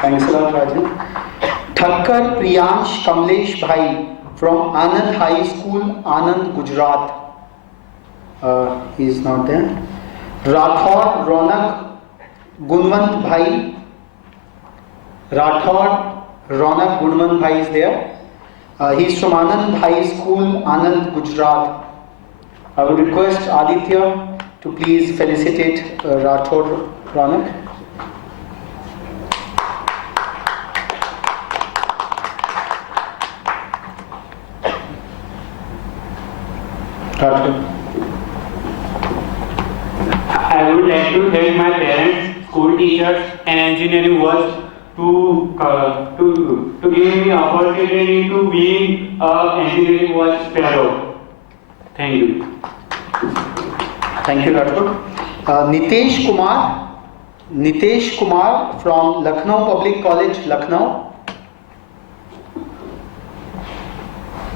Thanks a lot, Rajan. Thakkar Priyansh Kamlesh Bhai from Anand High School, Anand, Gujarat. He is not there. Rathod Ronak Gunwant Bhai. Rathod Ronak Gunwant Bhai is there. He is from Anand High School, Anand, Gujarat. I would request Aditya to please felicitate Rathod Ronak. Rathod. I would like to thank my parents, school teachers, and engineering world to give me opportunity to be an engineering world fellow. Thank you. Thank you, Rathod. Nitesh Kumar from Lucknow Public College, Lucknow.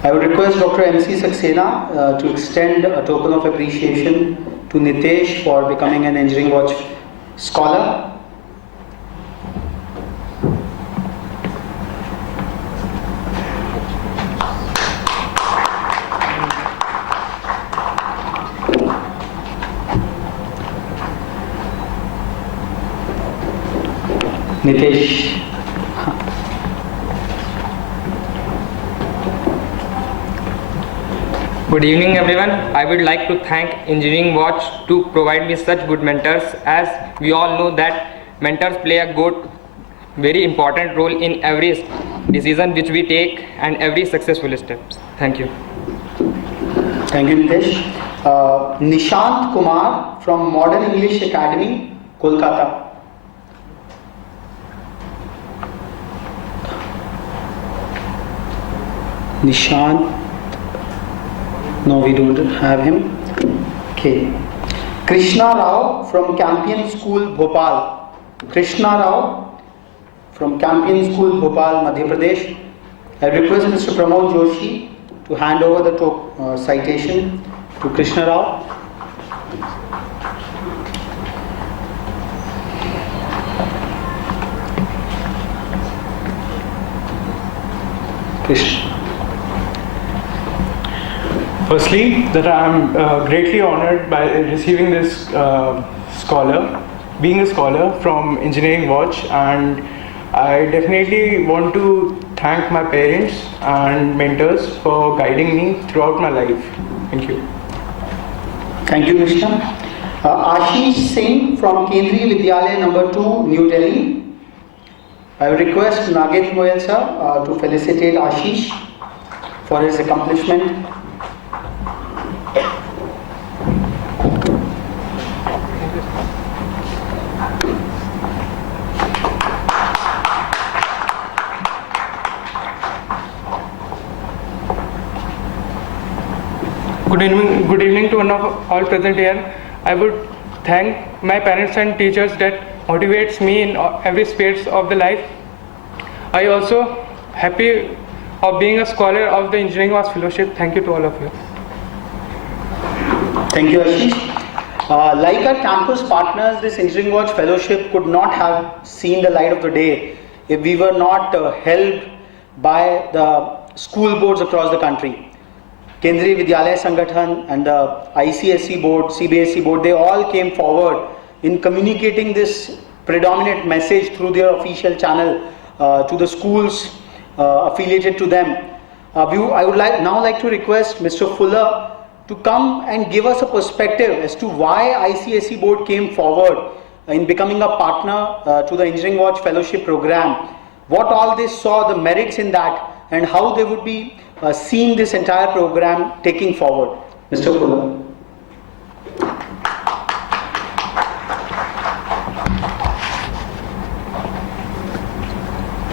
I would request Dr. MC Saxena to extend a token of appreciation to Nitesh for becoming an Engineering Watch scholar. Nitesh. Good evening everyone. I would like to thank Engineering Watch to provide me such good mentors. As we all know that mentors play a very important role in every decision which we take and every successful steps. Thank you. Thank you, Nitesh. Nishant Kumar from Modern English Academy, Kolkata. Nishant. No, we don't have him. Okay. Krishna Rao from Campion School, Bhopal. Krishna Rao from Campion School, Bhopal, Madhya Pradesh. I request Mr. Pramod Joshi to hand over the citation to Krishna Rao. Krishna. Firstly, that I am greatly honored by receiving this being a scholar from Engineering Watch, and I definitely want to thank my parents and mentors for guiding me throughout my life. Thank you. Thank you, Krishna. Ashish Singh from Kendriya Vidyalaya number 2, New Delhi. I would request Naget Moyal sir to felicitate Ashish for his accomplishment. Good evening to all present here. I would thank my parents and teachers that motivates me in every space of the life. I also happy of being a scholar of the Engineering Watch Fellowship. Thank you to all of you. Thank you, Ashish. Like our campus partners, this Engineering Watch Fellowship could not have seen the light of the day if we were not helped by the school boards across the country. Kendriya Vidyalaya Sangathan and the ICSE board, CBSE board, they all came forward in communicating this predominant message through their official channel to the schools affiliated to them. I would now like to request Mr. Fuller to come and give us a perspective as to why ICSE board came forward in becoming a partner to the Engineering Watch Fellowship program, what all they saw, the merits in that, and how they would be seeing this entire program taking forward. Mr. Fuller.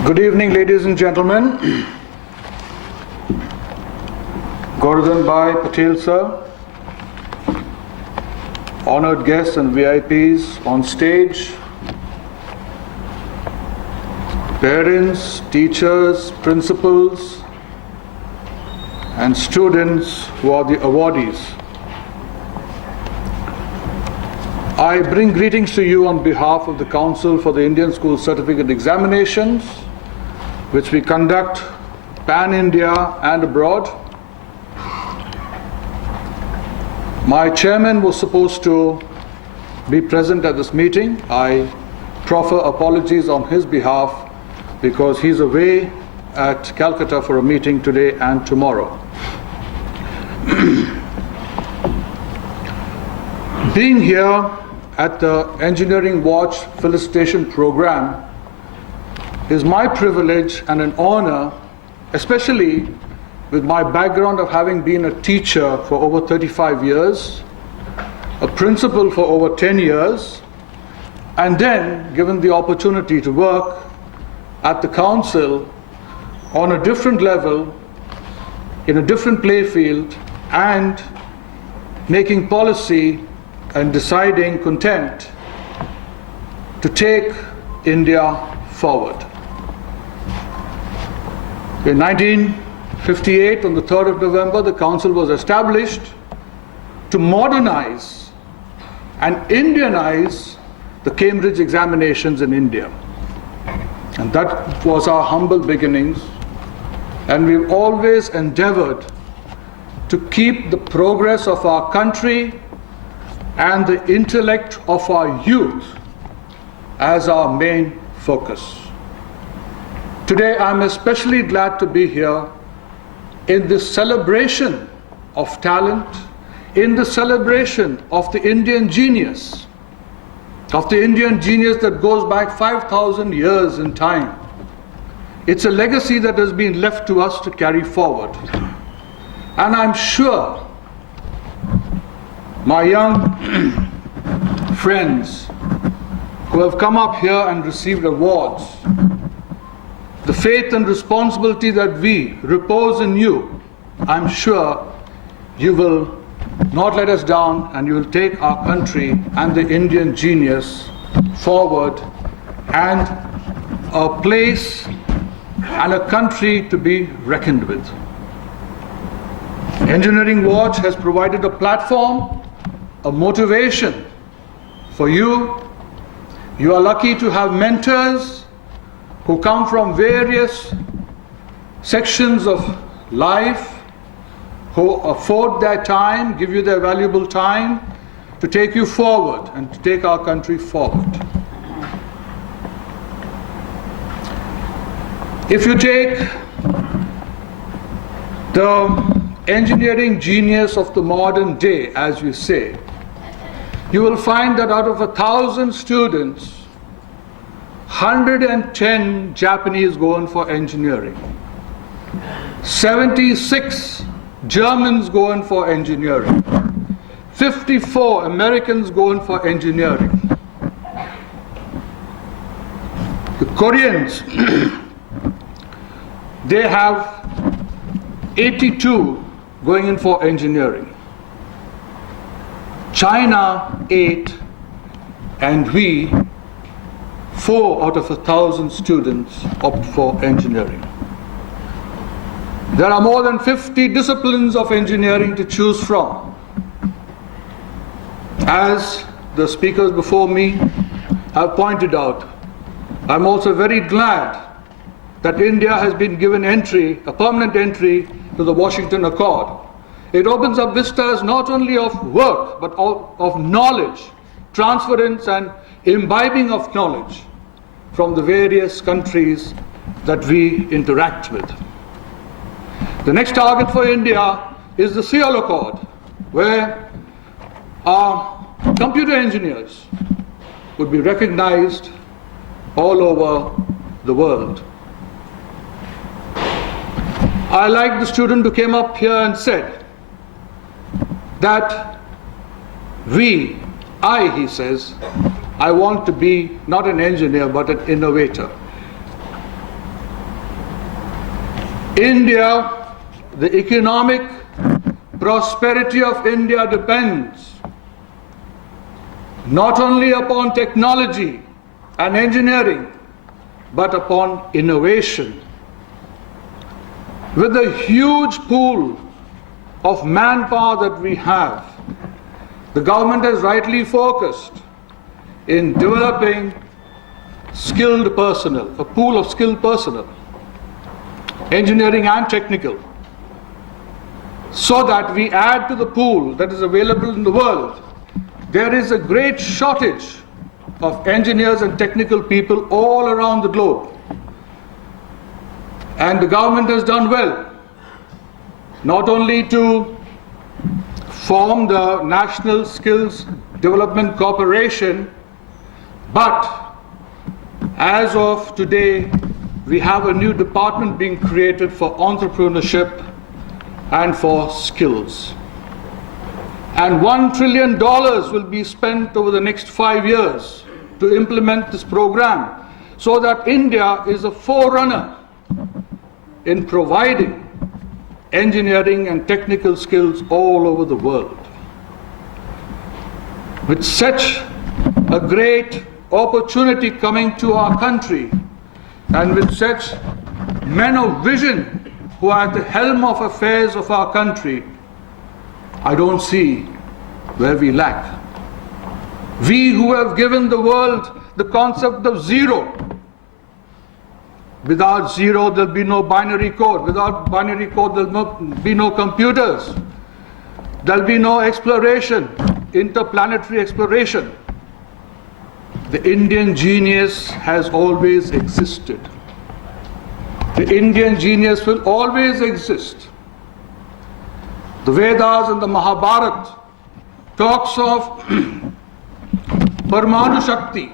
Good evening, ladies and gentlemen. Gordon Bhai Patel sir, honored guests and VIPs on stage, parents, teachers, principals, and students who are the awardees. I bring greetings to you on behalf of the Council for the Indian School Certificate Examinations, which we conduct pan-India and abroad. My chairman was supposed to be present at this meeting. I proffer apologies on his behalf because he's away at Calcutta for a meeting today and tomorrow. Being here at the Engineering Watch Felicitation Program is my privilege and an honor, especially with my background of having been a teacher for over 35 years, a principal for over 10 years, and then given the opportunity to work at the council on a different level, in a different play field, and making policy and deciding content to take India forward. In 1958, on the 3rd of November, the council was established to modernize and Indianize the Cambridge examinations in India. And that was our humble beginnings. And we've always endeavored to keep the progress of our country and the intellect of our youth as our main focus. Today, I'm especially glad to be here in this celebration of talent, in the celebration of the Indian genius, that goes back 5,000 years in time. It's a legacy that has been left to us to carry forward. And I'm sure my young friends who have come up here and received awards, the faith and responsibility that we repose in you, I'm sure you will not let us down and you will take our country and the Indian genius forward and a place and a country to be reckoned with. Engineering Watch has provided a platform, a motivation for you. You are lucky to have mentors who come from various sections of life, who afford their time, give you their valuable time to take you forward and to take our country forward. If you take the engineering genius of the modern day, as we say, you will find that out of 1,000 students, 110 Japanese go in for engineering, 76 Germans go in for engineering, 54 Americans go in for engineering. The Koreans, they have 82 going in for engineering. China 8, and we 4 out of 1,000 students opt for engineering. There are more than 50 disciplines of engineering to choose from. As the speakers before me have pointed out, I'm also very glad that India has been given entry, a permanent entry, to the Washington Accord. It opens up vistas not only of work, but of knowledge, transference and imbibing of knowledge from the various countries that we interact with. The next target for India is the Seoul Accord, where our computer engineers would be recognized all over the world. I like the student who came up here and said that he says, I want to be not an engineer but an innovator. India, the economic prosperity of India depends not only upon technology and engineering, but upon innovation. With the huge pool of manpower that we have, the government has rightly focused in developing skilled personnel, a pool of skilled personnel, engineering and technical, so that we add to the pool that is available in the world. There is a great shortage of engineers and technical people all around the globe. And the government has done well, not only to form the National Skills Development Corporation, but as of today, we have a new department being created for entrepreneurship and for skills. And $1 trillion will be spent over the next 5 years to implement this program, so that India is a forerunner in providing engineering and technical skills all over the world. With such a great opportunity coming to our country, and with such men of vision who are at the helm of affairs of our country, I don't see where we lack. We who have given the world the concept of zero. Without zero, there'll be no binary code. Without binary code, there'll be no computers. There'll be no exploration, interplanetary exploration. The Indian genius has always existed. The Indian genius will always exist. The Vedas and the Mahabharata talks of Parmanu Shakti.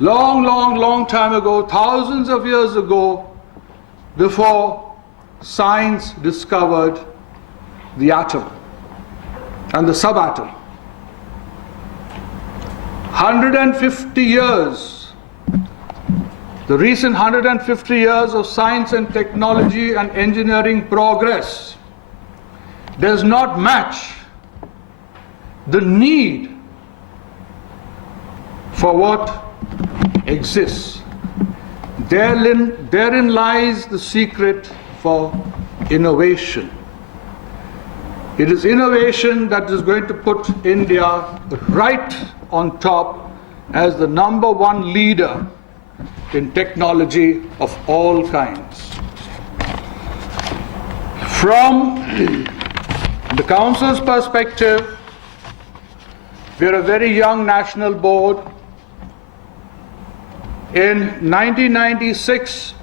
Long time ago, thousands of years ago, before science discovered the atom and the subatom. 150 years, the recent 150 years of science and technology and engineering progress does not match the need for what exists. Therein lies the secret for innovation. It is innovation that is going to put India right on top as the #1 leader in technology of all kinds. From the Council's perspective, we are a very young national board. In 1996,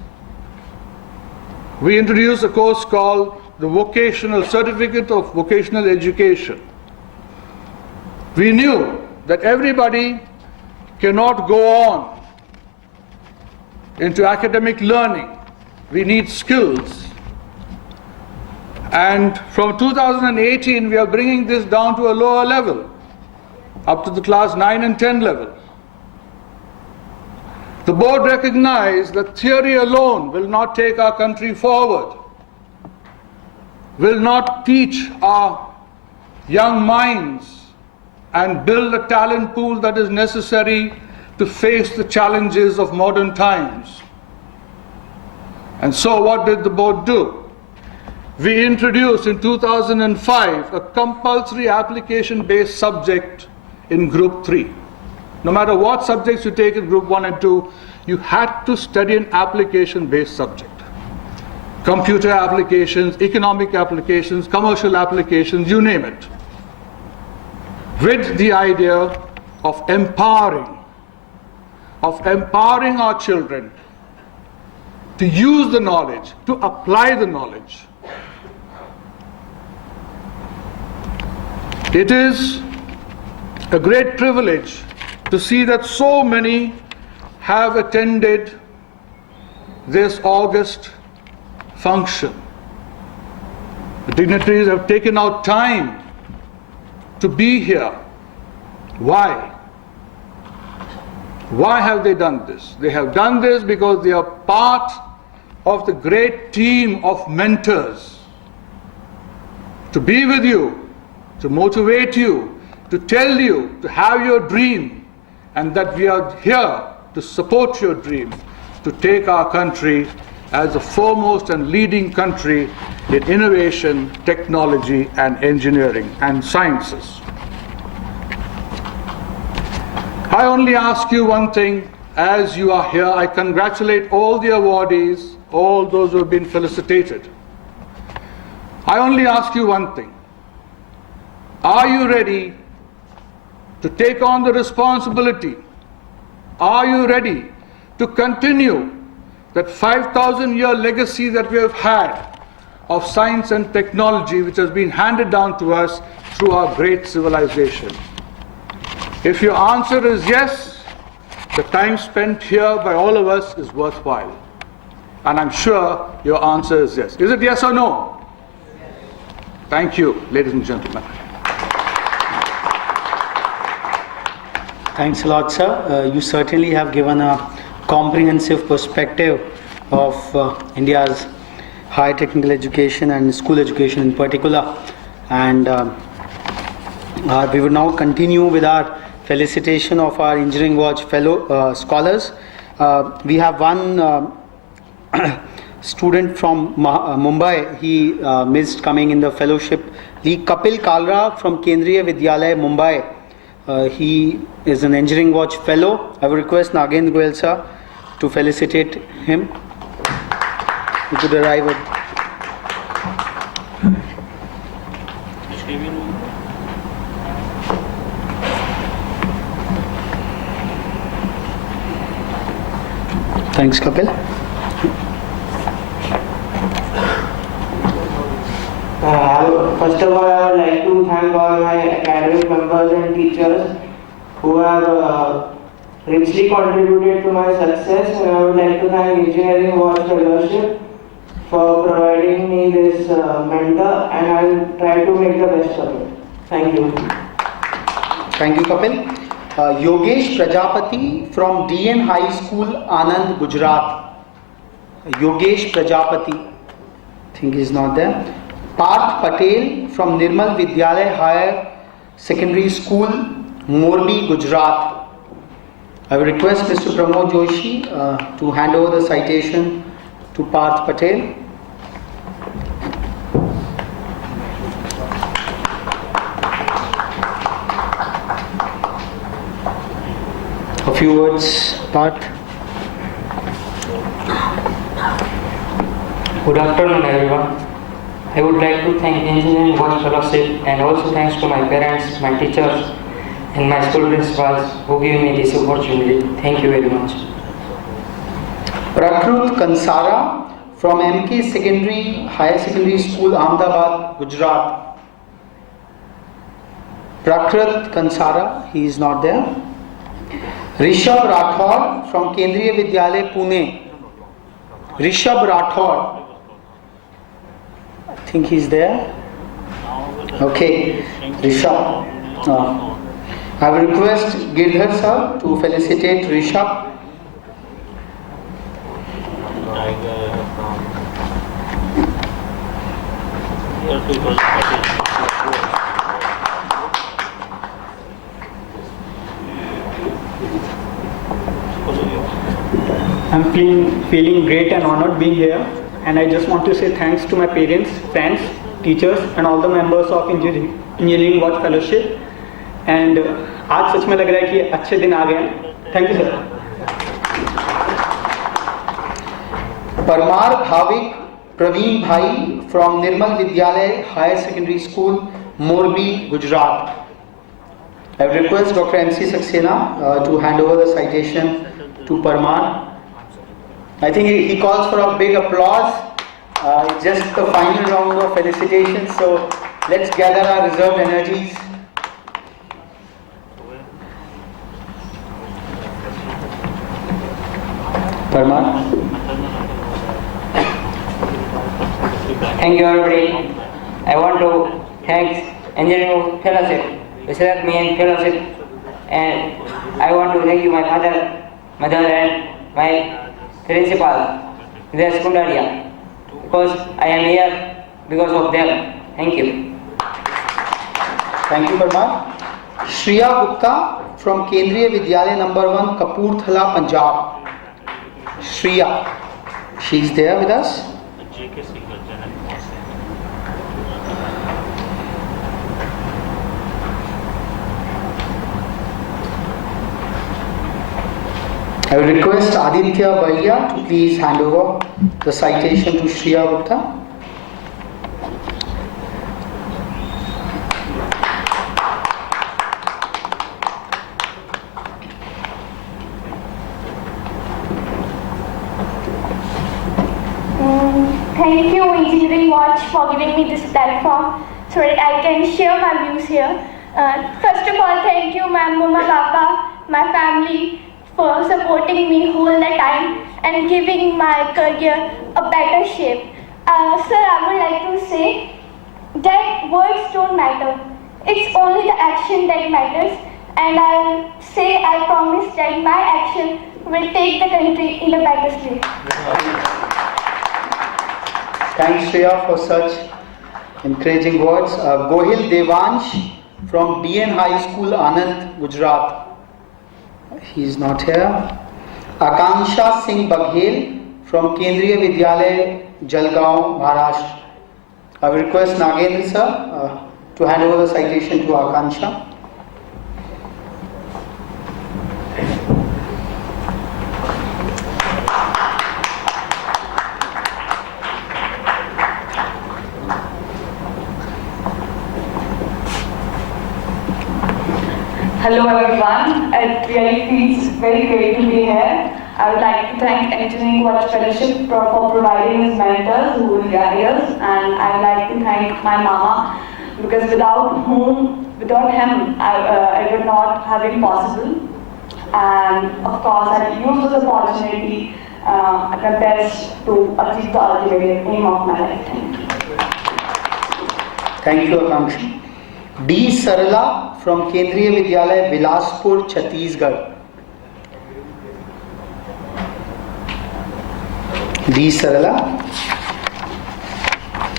we introduced a course called the Vocational Certificate of Vocational Education. We knew that everybody cannot go on into academic learning. We need skills. And from 2018, we are bringing this down to a lower level, up to the class 9 and 10 level. The board recognized that theory alone will not take our country forward, will not teach our young minds and build a talent pool that is necessary to face the challenges of modern times. And so what did the board do? We introduced in 2005 a compulsory application-based subject in Group 3. No matter what subjects you take in Group 1 and 2, you had to study an application-based subject. Computer applications, economic applications, commercial applications, you name it. With the idea of empowering our children to use the knowledge, to apply the knowledge. It is a great privilege to see that so many have attended this August function. The dignitaries have taken out time to be here. Why? Why have they done this? They have done this because they are part of the great team of mentors to be with you, to motivate you, to tell you to have your dream, and that we are here to support your dream, to take our country as the foremost and leading country in innovation, technology, and engineering and sciences. I only ask you one thing as you are here. I congratulate all the awardees, all those who have been felicitated. I only ask you one thing. Are you ready to take on the responsibility? Are you ready to continue that 5,000-year legacy that we have had of science and technology which has been handed down to us through our great civilization? If your answer is yes, the time spent here by all of us is worthwhile. And I'm sure your answer is yes. Is it yes or no? Thank you, ladies and gentlemen. Thanks a lot, sir. You certainly have given a comprehensive perspective of India's higher technical education and school education in particular. And we will now continue with our felicitation of our Engineering Watch fellow scholars. We have one student from Mumbai. He missed coming in the fellowship. Kapil Kalra from Kendriya Vidyalaya, Mumbai. He is an Engineering Watch fellow. I will request Nagendra Goyal sir to felicitate him. He could arrive at Thanks, Kapil. First of all, I would like to thank all my academic members and teachers who have richly contributed to my success, and I would like to thank Engineering Watch Fellowship for providing me this mentor, and I will try to make the best of it. Thank you. Thank you, Kapil. Yogesh Prajapati from DN High School, Anand, Gujarat. Yogesh Prajapati, I think he's not there. Parth Patel from Nirmal Vidyalaya Higher Secondary School, Morbi, Gujarat. I will request Mr. Pramod Joshi to hand over the citation to Parth Patel. A few words, Parth. Good afternoon, everyone. I would like to thank Engineering Watch Fellowship and also thanks to my parents, my teachers, and my school principals who gave me this opportunity. Thank you very much. Prakrut Kansara from MK Secondary Higher Secondary School, Ahmedabad, Gujarat. Prakrut Kansara, he is not there. Rishabh Rathod from Kendriya Vidyalaya, Pune. Rishabh Rathod, I think he's there. Okay, Rishabh. I will request Girdhar sir to felicitate Rishabh. I'm feeling great and honored being here, and I just want to say thanks to my parents, friends, teachers and all the members of Engineering Watch Fellowship. And आज सच में लग रहा है कि अच्छे दिन आ गए हैं. Thank you sir. Parmar Bhavik Praveen Bhai from Nirmal Vidyalaya Higher Secondary School, Morbi, Gujarat. I would request Dr. M.C. Saxena to hand over the citation to Parmar. I think he calls for a big applause. It's just the final round of felicitations, so let's gather our reserved energies. Parmar. Thank you, everybody. I want to thank Engineering Fellowship, who selected me in fellowship, and I want to thank you, my father, mother, and my principal, their Sekundaria, because I am here because of them. Thank you. Thank you, Parmar. Shriya Gupta from Kendriya Vidyalaya number 1, Kapurthala, Punjab. Shriya, she's there with us. I will request Aditya Balia to please hand over the citation to Shriya Gupta. Thank you, Engineering Watch, for giving me this platform so that I can share my views here. First of all, thank you, my mama, papa, my family for supporting me whole the time and giving my career a better shape. Sir, I would like to say that words don't matter. It's only the action that matters. And I promise that my action will take the country in a better state. Thanks, Shreya, for such encouraging words. Gohil Devansh from DN High School, Anand, Gujarat. He is not here. Akanksha Singh Baghel from Kendriya Vidyalaya, Jalgaon, Maharashtra. I will request Nagendra sir to hand over the citation to Akanksha. Hello everyone, it really feels very great to be here. I would like to thank Engineering Watch Fellowship for providing us mentors who will guide us, and I would like to thank my mama because without him, I would not have been possible. And of course, I will use this opportunity at my best to achieve the ultimate aim of my life. Thank you, Akanksha. D. Sarala from Kendriya Vidyalaya, Bilaspur, Chhattisgarh. D. Sarala.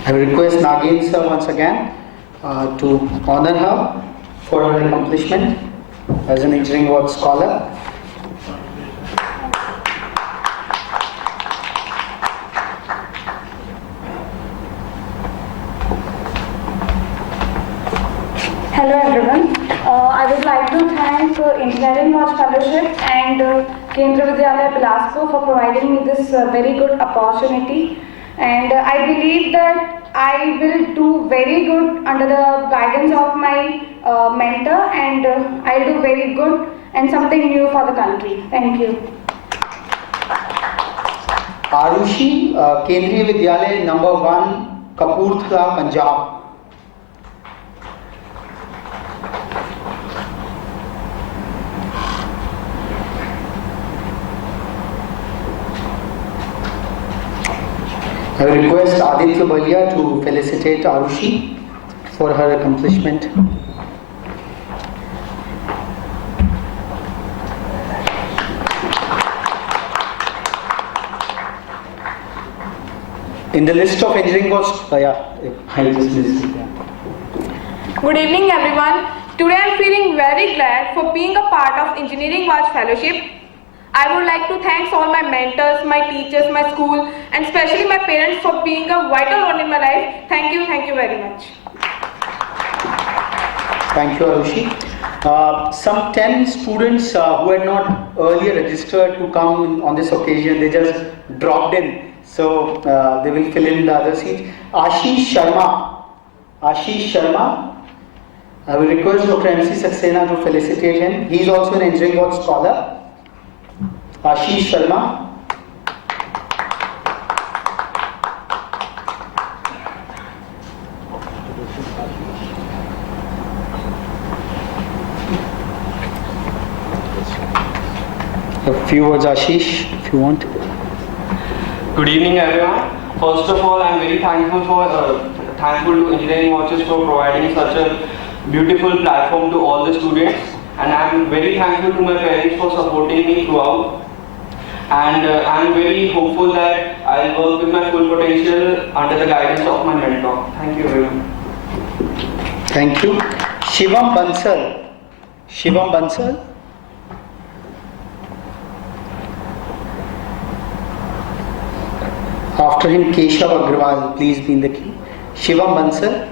I will request Nagendra sir once again to honor her for her accomplishment as an Engineering Watch scholar. Hello everyone. I would like to thank Engineering Watch Fellowship and Kendriya Vidyalaya Bilaspur for providing me this very good opportunity. And I believe that I will do very good under the guidance of my mentor, and I'll do very good and something new for the country. Thank you. Arushi, Kendriya Vidyalaya number 1, Kapurthala, Punjab. I will request Aditya Balia to felicitate Arushi for her accomplishment. In the list of Engineering Watch, I just missed it. Good evening everyone. Today I am feeling very glad for being a part of Engineering Watch Fellowship. I would like to thank all my mentors, my teachers, my school, and especially my parents for being a vital role in my life. Thank you very much. Thank you, Arushi. Some 10 students who had not earlier registered to come on this occasion, they just dropped in. So they will fill in the other seats. Ashish Sharma. I will request Dr. MC Saxena to felicitate him. He is also an Engineering Watch scholar. Ashish Sharma. A few words, Ashish, if you want. Good evening, everyone. First of all, I am very thankful to Engineering Watches for providing such a beautiful platform to all the students, and I am very thankful to my parents for supporting me throughout. And I am very hopeful that I will work with my full potential under the guidance of my mentor. Thank you very much. Thank you. Shivam Bansal. After him, Keshav Agrawal, please be in the queue. Shivam Bansal.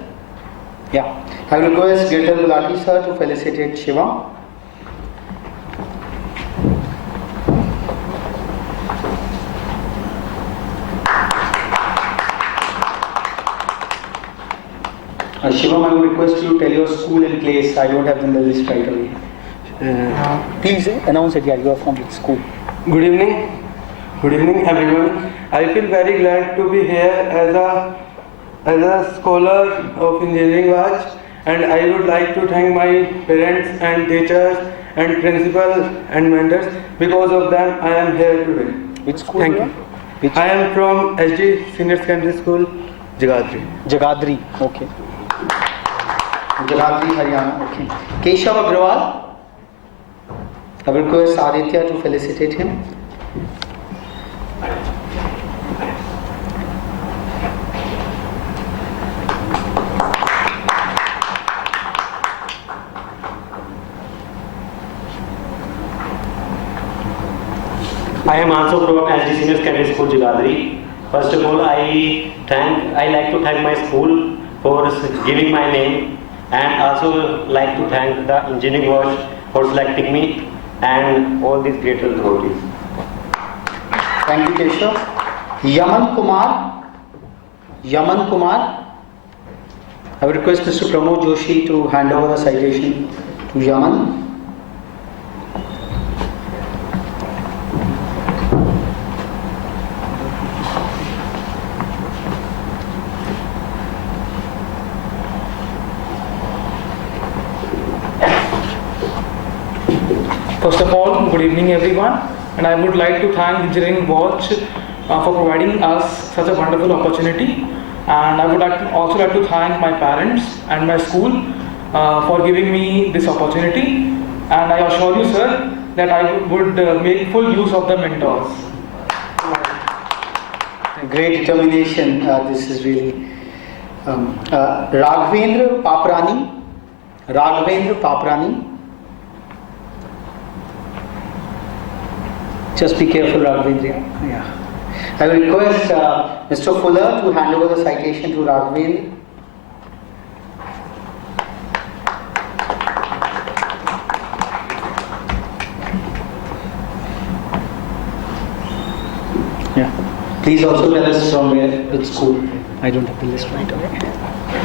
Yeah. I will request Girdhar Gulati sir to felicitate Shivam. Shivam, I would request you to tell your school and place. I don't have the list right away. Please announce it. Yeah, you are from which school? Good evening. Good evening, everyone. I feel very glad to be here as a scholar of Engineering Watch, and I would like to thank my parents and teachers and principal and mentors. Because of them, I am here today. Which school? Thank you. I am from SD Senior Secondary School, Jagadri. Jagadri. Okay. Jagadri, Haryana. Okay. Keshav Agrawal. I will request Aditya to felicitate him. I am also from SD Senior Secondary School, Jagadri. First of all, I like to thank my school for giving my name, and also like to thank the Engineering Watch for selecting me and all these great authorities. Thank you, Keshav. Yaman Kumar. Yaman Kumar. I will request Mr. Pramod Joshi to hand over the citation to Yaman. First of all, good evening everyone, and I would like to thank Engineering Watch for providing us such a wonderful opportunity, and I would also like to thank my parents and my school for giving me this opportunity, and I assure you, sir, that I would make full use of the mentors. Great determination. This is really Raghavendra Paprani. Raghavendra Paprani. Just be careful, Raghavendra. Yeah. I will request Mr. Fuller to hand over the citation to Raghavendra. Yeah. Please also tell us from which school. I don't have the list right away.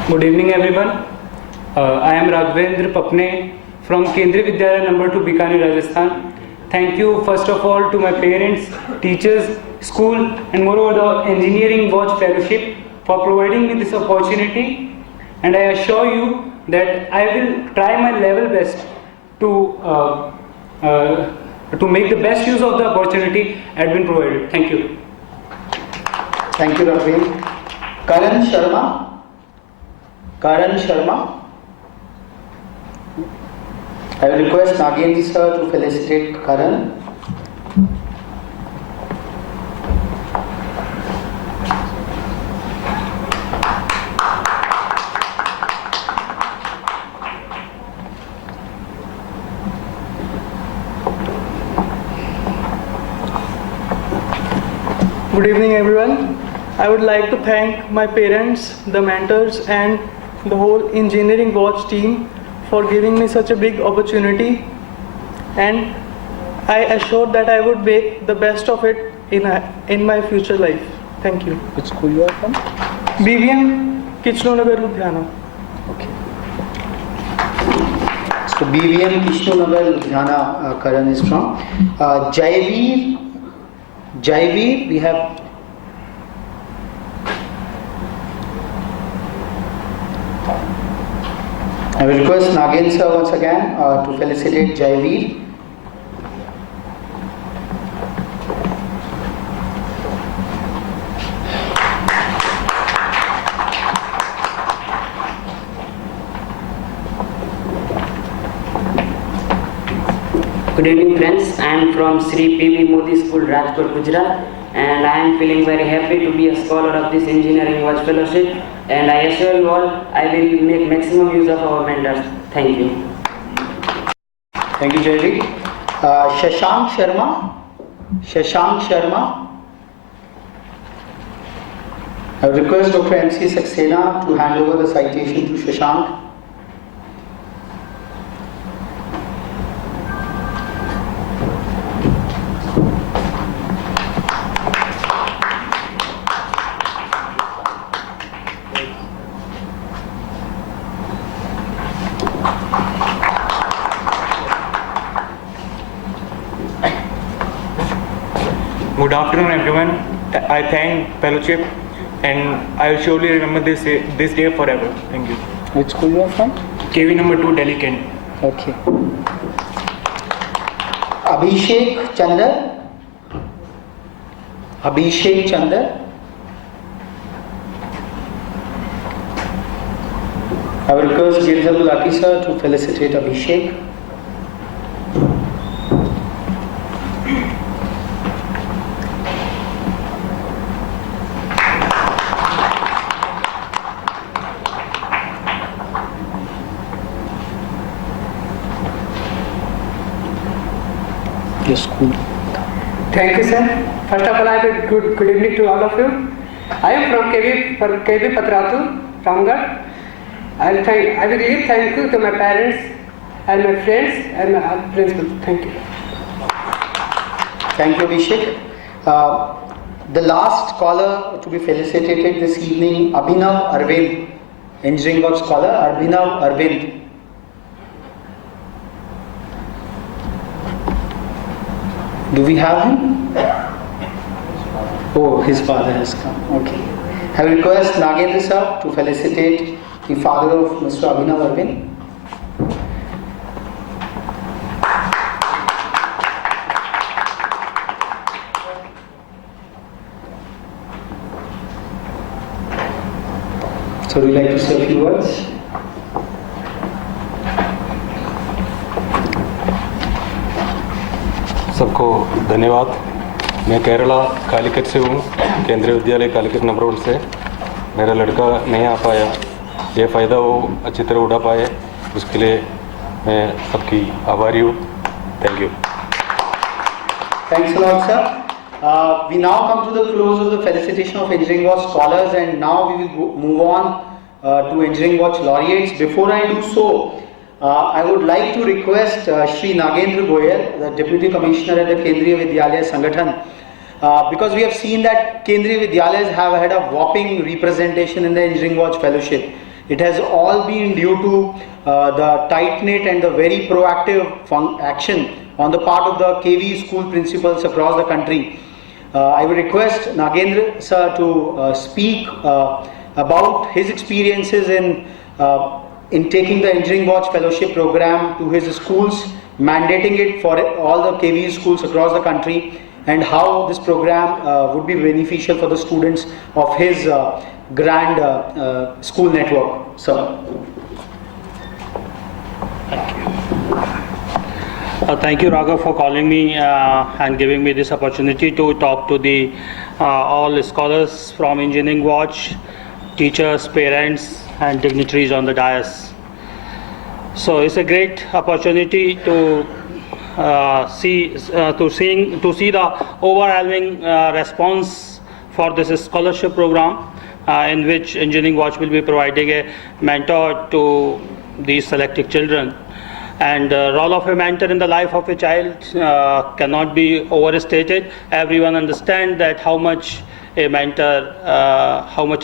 Good evening, everyone. I am Raghavendra Papne from Kendriya Vidyalaya number 2, Bikaner, Rajasthan. Thank you first of all to my parents, teachers, school, and moreover the Engineering Watch Fellowship for providing me this opportunity, and I assure you that I will try my level best to make the best use of the opportunity I had been provided. Thank you. Thank you, Raghavendra. Karan Sharma. Karan Sharma. I will request Nagendra sir to felicitate Karan. Good evening, everyone. I would like to thank my parents, the mentors, and the whole Engineering Watch team for giving me such a big opportunity, and I assure that I would make the best of it in my future life. Thank you. Which school you are from? BVM Kichnonagar, Ludhiana. Okay. So BVM Kichnonagar, Ludhiana, Karan is from. Jaiveer, we have. I will request Nagendra sir once again to felicitate Jaiveer. Good evening, friends. I am from Sri P.V. Modi School, Rajkot, Gujarat, and I am feeling very happy to be a scholar of this Engineering Watch Fellowship, and I assure you all I will make maximum use of our mentors. Thank you. Thank you, Jaiveer. Shashank Sharma. Shashank Sharma. I would request Dr. M.C. Saxena to hand over the citation to Shashank. Good afternoon, everyone. I thank fellowship, and I will surely remember this day forever. Thank you. Which school you are from? KV number 2, Delhi, Kent. Okay. Abhishek Chandar. Abhishek Chandar. I will request Girdhabul Laki sir to felicitate Abhishek. Your school. Thank you, sir. First of all, I will good evening to all of you. I am from KV Patratu, Ramgarh. I will give thank you to my parents and my friends and my principal. Thank you. Thank you, Abhishek. The last scholar to be felicitated this evening, Abhinav Arvind, Engineering Watch scholar, Abhinav Arvind. Do we have him? Oh, his father has come. Okay. I will request Nagendra sir to felicitate the father of Mr. Abhinav Arvind. So, would you like to say a few words? सबको धन्यवाद। मैं केरला कालीकट से हूँ, केंद्रीय विद्यालय Calicut number 1 से। मेरा लड़का नहीं आ पाया, ये फ़ायदा वो अच्छी तरह उठा पाए, उसके लिए मैं सबकी आभारी हूँ। Thank you. Thanks a lot, sir. We now come to the close of the felicitation of Engineering Watch scholars, and now we will move on to Engineering Watch laureates. Before I do so, I would like to request Shri Nagendra Goyal, the Deputy Commissioner at the Kendriya Vidyalaya Sangathan, because we have seen that Kendriya Vidyalayas have had a whopping representation in the Engineering Watch Fellowship. It has all been due to the tight-knit and the very proactive action on the part of the KV school principals across the country. I would request Nagendra sir to speak about his experiences in taking the Engineering Watch Fellowship program to his schools, mandating it for all the KV schools across the country, and how this program would be beneficial for the students of his grand school network. Sir. Thank you, Raghav, for calling me and giving me this opportunity to talk to the all scholars from Engineering Watch, teachers, parents, and dignitaries on the dais. So it's a great opportunity to see the overwhelming response for this scholarship program, in which Engineering Watch will be providing a mentor to these selected children. And the role of a mentor in the life of a child cannot be overstated. Everyone understands that how much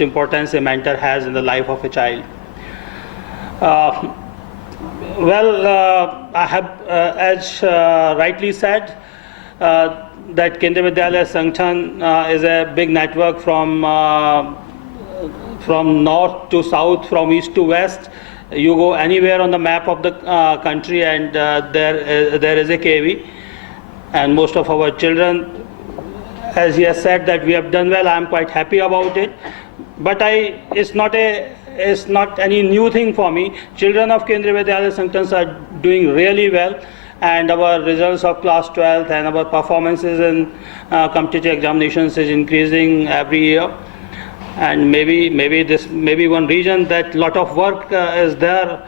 importance a mentor has in the life of a child. I have, as rightly said, that Kendriya Vidyalaya Sangathan is a big network from north to south, from east to west. You go anywhere on the map of the country, and there is a KV, and most of our children, as he has said, that we have done well. I am quite happy about it, but it's not any new thing for me. Children of Kendriya Vidyalaya Sangathan are doing really well, and our results of class 12th and our performances in competitive examinations is increasing every year. And maybe one reason that lot of work is there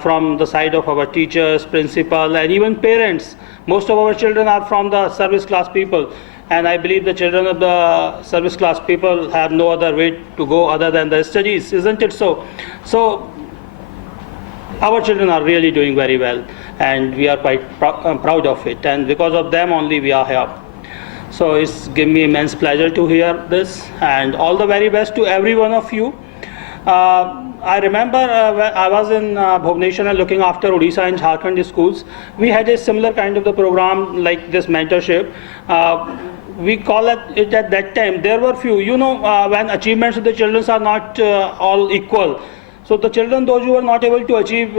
from the side of our teachers, principal, and even parents. Most of our children are from the service class people, and I believe the children of the service class people have no other way to go other than the studies, isn't it so? So our children are really doing very well, and we are quite proud of it, and because of them only we are here. So it's given me immense pleasure to hear this, and all the very best to every one of you. I remember when I was in Bhubaneswar and looking after Odisha and Jharkhand schools, we had a similar kind of the program like this mentorship. we call it at that time, there were few, when achievements of the children are not all equal. So the children, those who were not able to achieve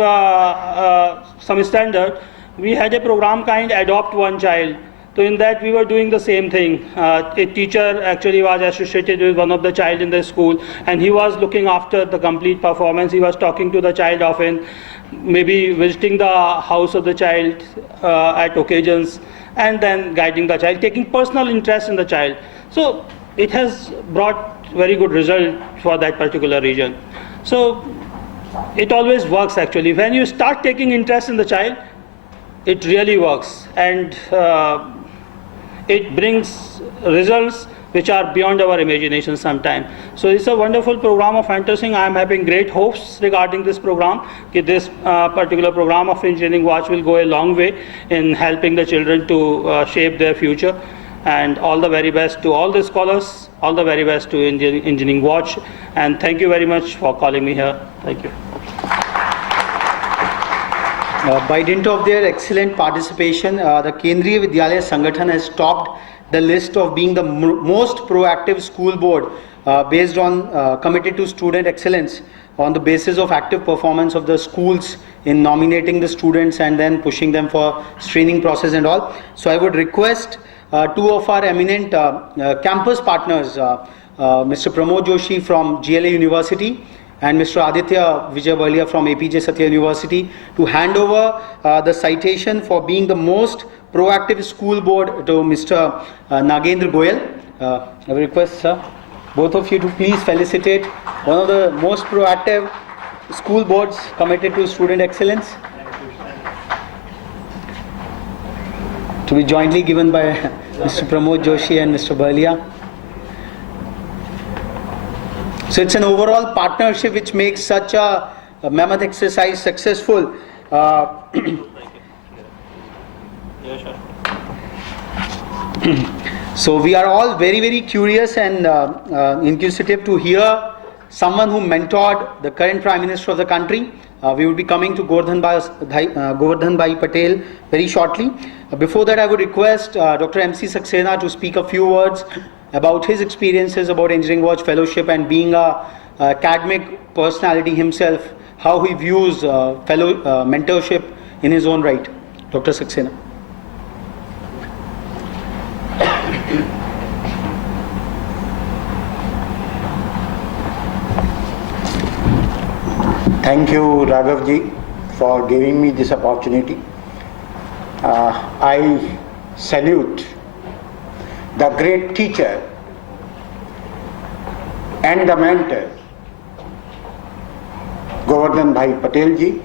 some standard, we had a program kind Adopt One Child. So in that we were doing the same thing. A teacher actually was associated with one of the child in the school, and he was looking after the complete performance. He was talking to the child often, maybe visiting the house of the child at occasions, and then guiding the child, taking personal interest in the child. So it has brought very good result for that particular region. So it always works actually. When you start taking interest in the child, it really works, and it brings results which are beyond our imagination sometimes. So it's a wonderful program of mentoring. I am having great hopes regarding this program. This particular program of Engineering Watch will go a long way in helping the children to shape their future. And all the very best to all the scholars, all the very best to Engineering Watch. And thank you very much for calling me here. Thank you. By dint of their excellent participation, the Kendriya Vidyalaya Sangathan has topped the list of being the most proactive school board based on committed to student excellence on the basis of active performance of the schools in nominating the students and then pushing them for screening process and all. So I would request two of our eminent campus partners, Mr. Pramod Joshi from GLA University and Mr. Aditya Vijay Balia from APJ Satya University, to hand over the citation for being the most proactive school board to Mr. Nagendra Goyal. I will request, sir, both of you to please felicitate one of the most proactive school boards committed to student excellence, to be jointly given by Mr. Pramod Joshi and Mr. Balia. So it's an overall partnership which makes such a mammoth exercise successful. So we are all very, very curious and inquisitive to hear someone who mentored the current Prime Minister of the country. We will be coming to Govardhan Bhai Patel very shortly. Before that, I would request Dr. MC Saxena to speak a few words about his experiences about Engineering Watch Fellowship and being a academic personality himself, how he views mentorship in his own right. Dr. Saxena. Thank you, Raghav ji, for giving me this opportunity. I salute the great teacher and the mentor, Govardhan Bhai Patel ji.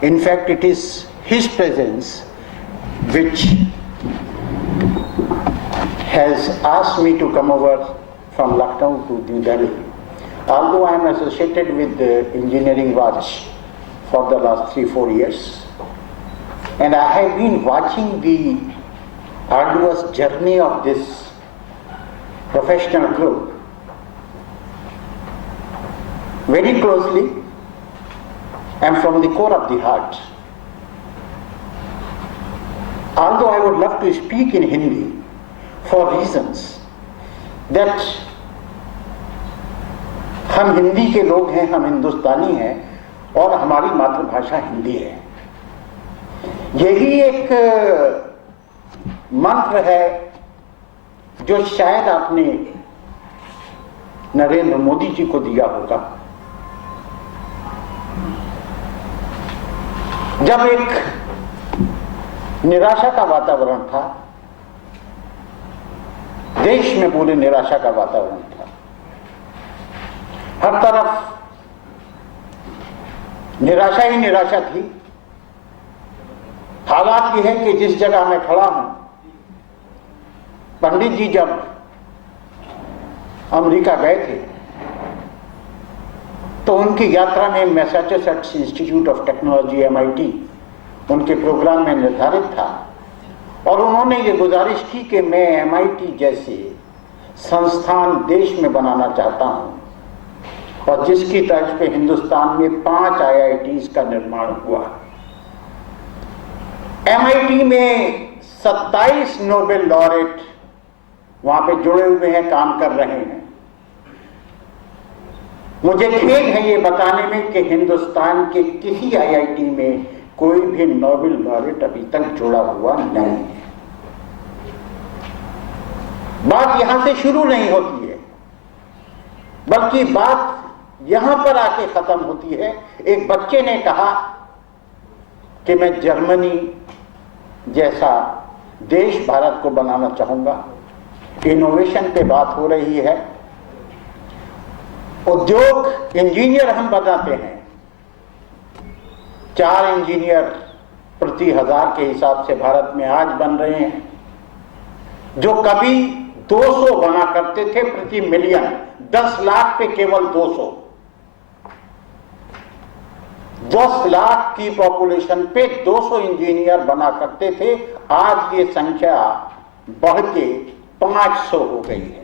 In fact, it is his presence which has asked me to come over from Lucknow to New Delhi. Although I am associated with the Engineering Watch for the last 3-4 years, and I have been watching the arduous journey of this professional group very closely and from the core of the heart. Although I would love to speak in Hindi for reasons that हम हिंदी के लोग हैं, हम हिंदुस्तानी हैं और हमारी मातृभाषा हिंदी है। यही एक मंत्र है जो शायद आपने नरेंद्र मोदी जी को दिया होगा। जब एक निराशा का वातावरण था, देश में पूरे निराशा का वातावरण था, हर तरफ निराशा ही निराशा थी। हालात ये है कि जिस जगह मैं खड़ा हूं, पंडित जी जब अमेरिका गए थे तो उनकी यात्रा में Massachusetts institute of technology MIT उनके प्रोग्राम में निर्धारित था और उन्होंने ये गुजारिश की कि मैं MIT जैसे संस्थान देश में बनाना चाहता हूं और जिसकी तर्ज पे हिंदुस्तान में 5 IITs का निर्माण हुआ। MIT में 27 नोबेल लॉरेट वहां पे जुड़े हुए हैं, काम कर रहे हैं। मुझे खेद है ये बताने में कि हिंदुस्तान के किसी आईआईटी में कोई भी नोबेल लॉरेट अभी तक जुड़ा हुआ नहीं है। बात यहां से शुरू नहीं होती है, बल्कि बात यहां पर आके खत्म होती है। एक बच्चे ने कहा कि मैं जर्मनी जैसा देश भारत को बनाना चाहूंगा। इनोवेशन पे बात हो रही है। उद्योग इंजीनियर हम बनाते हैं, 4 इंजीनियर प्रति 1000 के हिसाब से भारत में आज बन रहे हैं, जो कभी 200 बना करते थे प्रति मिलियन। 10 लाख पे केवल 200। 10 लाख की पॉपुलेशन पे 200 इंजीनियर बना करते थे। आज ये संख्या बढ़ के 500 हो गई है।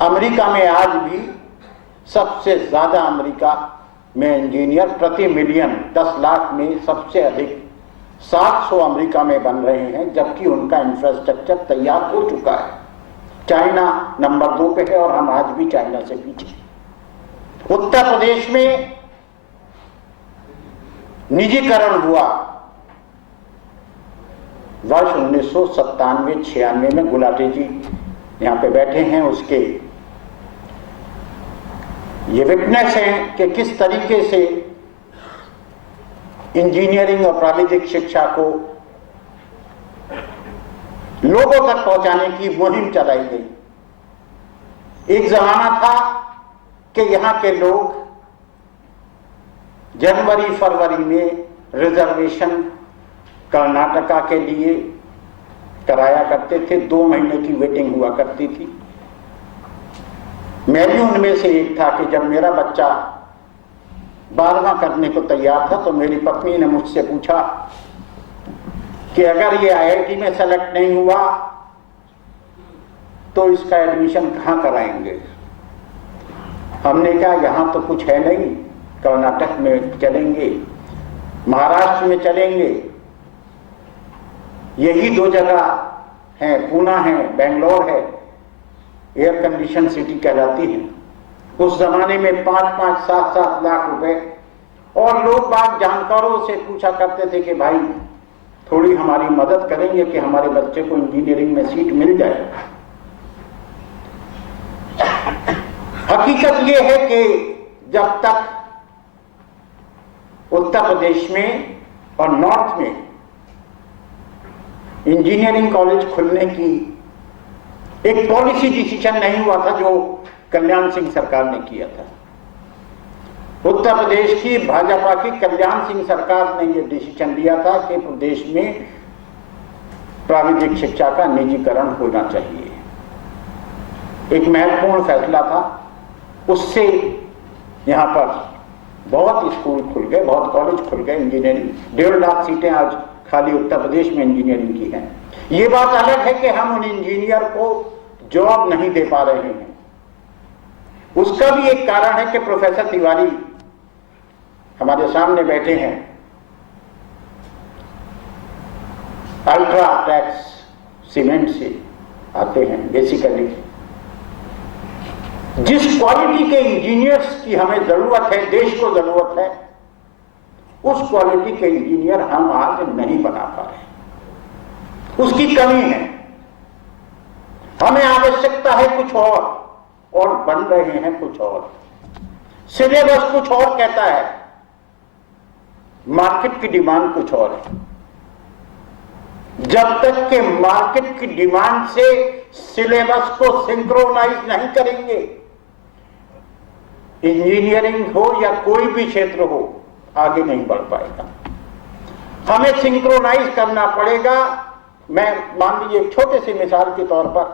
अमेरिका में आज भी सबसे ज्यादा अमेरिका में इंजीनियर प्रति मिलियन 10 लाख में सबसे अधिक 700 अमेरिका में बन रहे हैं, जबकि उनका इंफ्रास्ट्रक्चर तैयार हो चुका है। चाइना नंबर 2 पे है और हम आज भी चाइना से पीछे। उत्तर प्रदेश में निजीकरण हुआ वर्ष 1997-96 में। गुलाटी जी यहां पे बैठे हैं, उसके ये विटनेस हैं कि किस तरीके से इंजीनियरिंग और प्राविधिक शिक्षा को लोगों तक पहुंचाने की मुहिम चलाई गई। एक जमाना था कि यहां के लोग जनवरी फरवरी में रिजर्वेशन कर्नाटका के लिए कराया करते थे। 2 महीने की वेटिंग हुआ करती थी। मैं भी उनमें से एक था कि जब मेरा बच्चा 12वां करने को तैयार था तो मेरी पत्नी ने मुझसे पूछा कि अगर ये आईआईटी में सेलेक्ट नहीं हुआ तो इसका एडमिशन कहां कराएंगे। हमने कहा यहां तो कुछ है नहीं, कर्नाटक में चलेंगे, महाराष्ट्र में चलेंगे, यही 2 जगह हैं, पूना है, बेंगलोर है, एयर कंडीशन सिटी कहलाती है। उस जमाने में 5-5, 7-7 लाख रुपए। और लोग बात जानकारों से पूछा करते थे कि भाई थोड़ी हमारी मदद करेंगे कि हमारे बच्चे को इंजीनियरिंग में सीट मिल जाए। हकीकत यह है कि जब तक उत्तर प्रदेश में और नॉर्थ में इंजीनियरिंग कॉलेज खुलने की एक पॉलिसी डिसीजन नहीं हुआ था जो कल्याण सिंह सरकार ने किया था। उत्तर प्रदेश की भाजपा की कल्याण सिंह सरकार ने यह डिसीजन लिया था कि प्रदेश में प्राविधिक शिक्षा का निजीकरण होना चाहिए। एक महत्वपूर्ण फैसला था। उससे यहां पर बहुत स्कूल खुल गए, बहुत कॉलेज खुल गए। इंजीनियरिंग 1.5 लाख सीटें आज खाली उत्तर प्रदेश में इंजीनियरिंग की हैं। ये बात अलग है कि हम उन इंजीनियर को जॉब नहीं दे पा रहे हैं। उसका भी एक कारण है कि प्रोफेसर तिवारी हमारे सामने बैठे हैं, अल्ट्राटेक्स सीमेंट से आते हैं। बेसिकली जिस क्वालिटी के इंजीनियर्स की हमें जरूरत है, देश को जरूरत है, उस क्वालिटी के इंजीनियर हम आज नहीं बना पा रहे। उसकी कमी है। हमें आवश्यकता है कुछ और बन रहे हैं कुछ और। सिलेबस कुछ और कहता है, मार्केट की डिमांड कुछ और है। जब तक के मार्केट की डिमांड से सिलेबस को सिंक्रोनाइज नहीं करेंगे, इंजीनियरिंग हो या कोई भी क्षेत्र हो, आगे नहीं बढ़ पाएगा। हमें सिंक्रोनाइज करना पड़ेगा। मैं मान लीजिए एक छोटे से मिसाल के तौर पर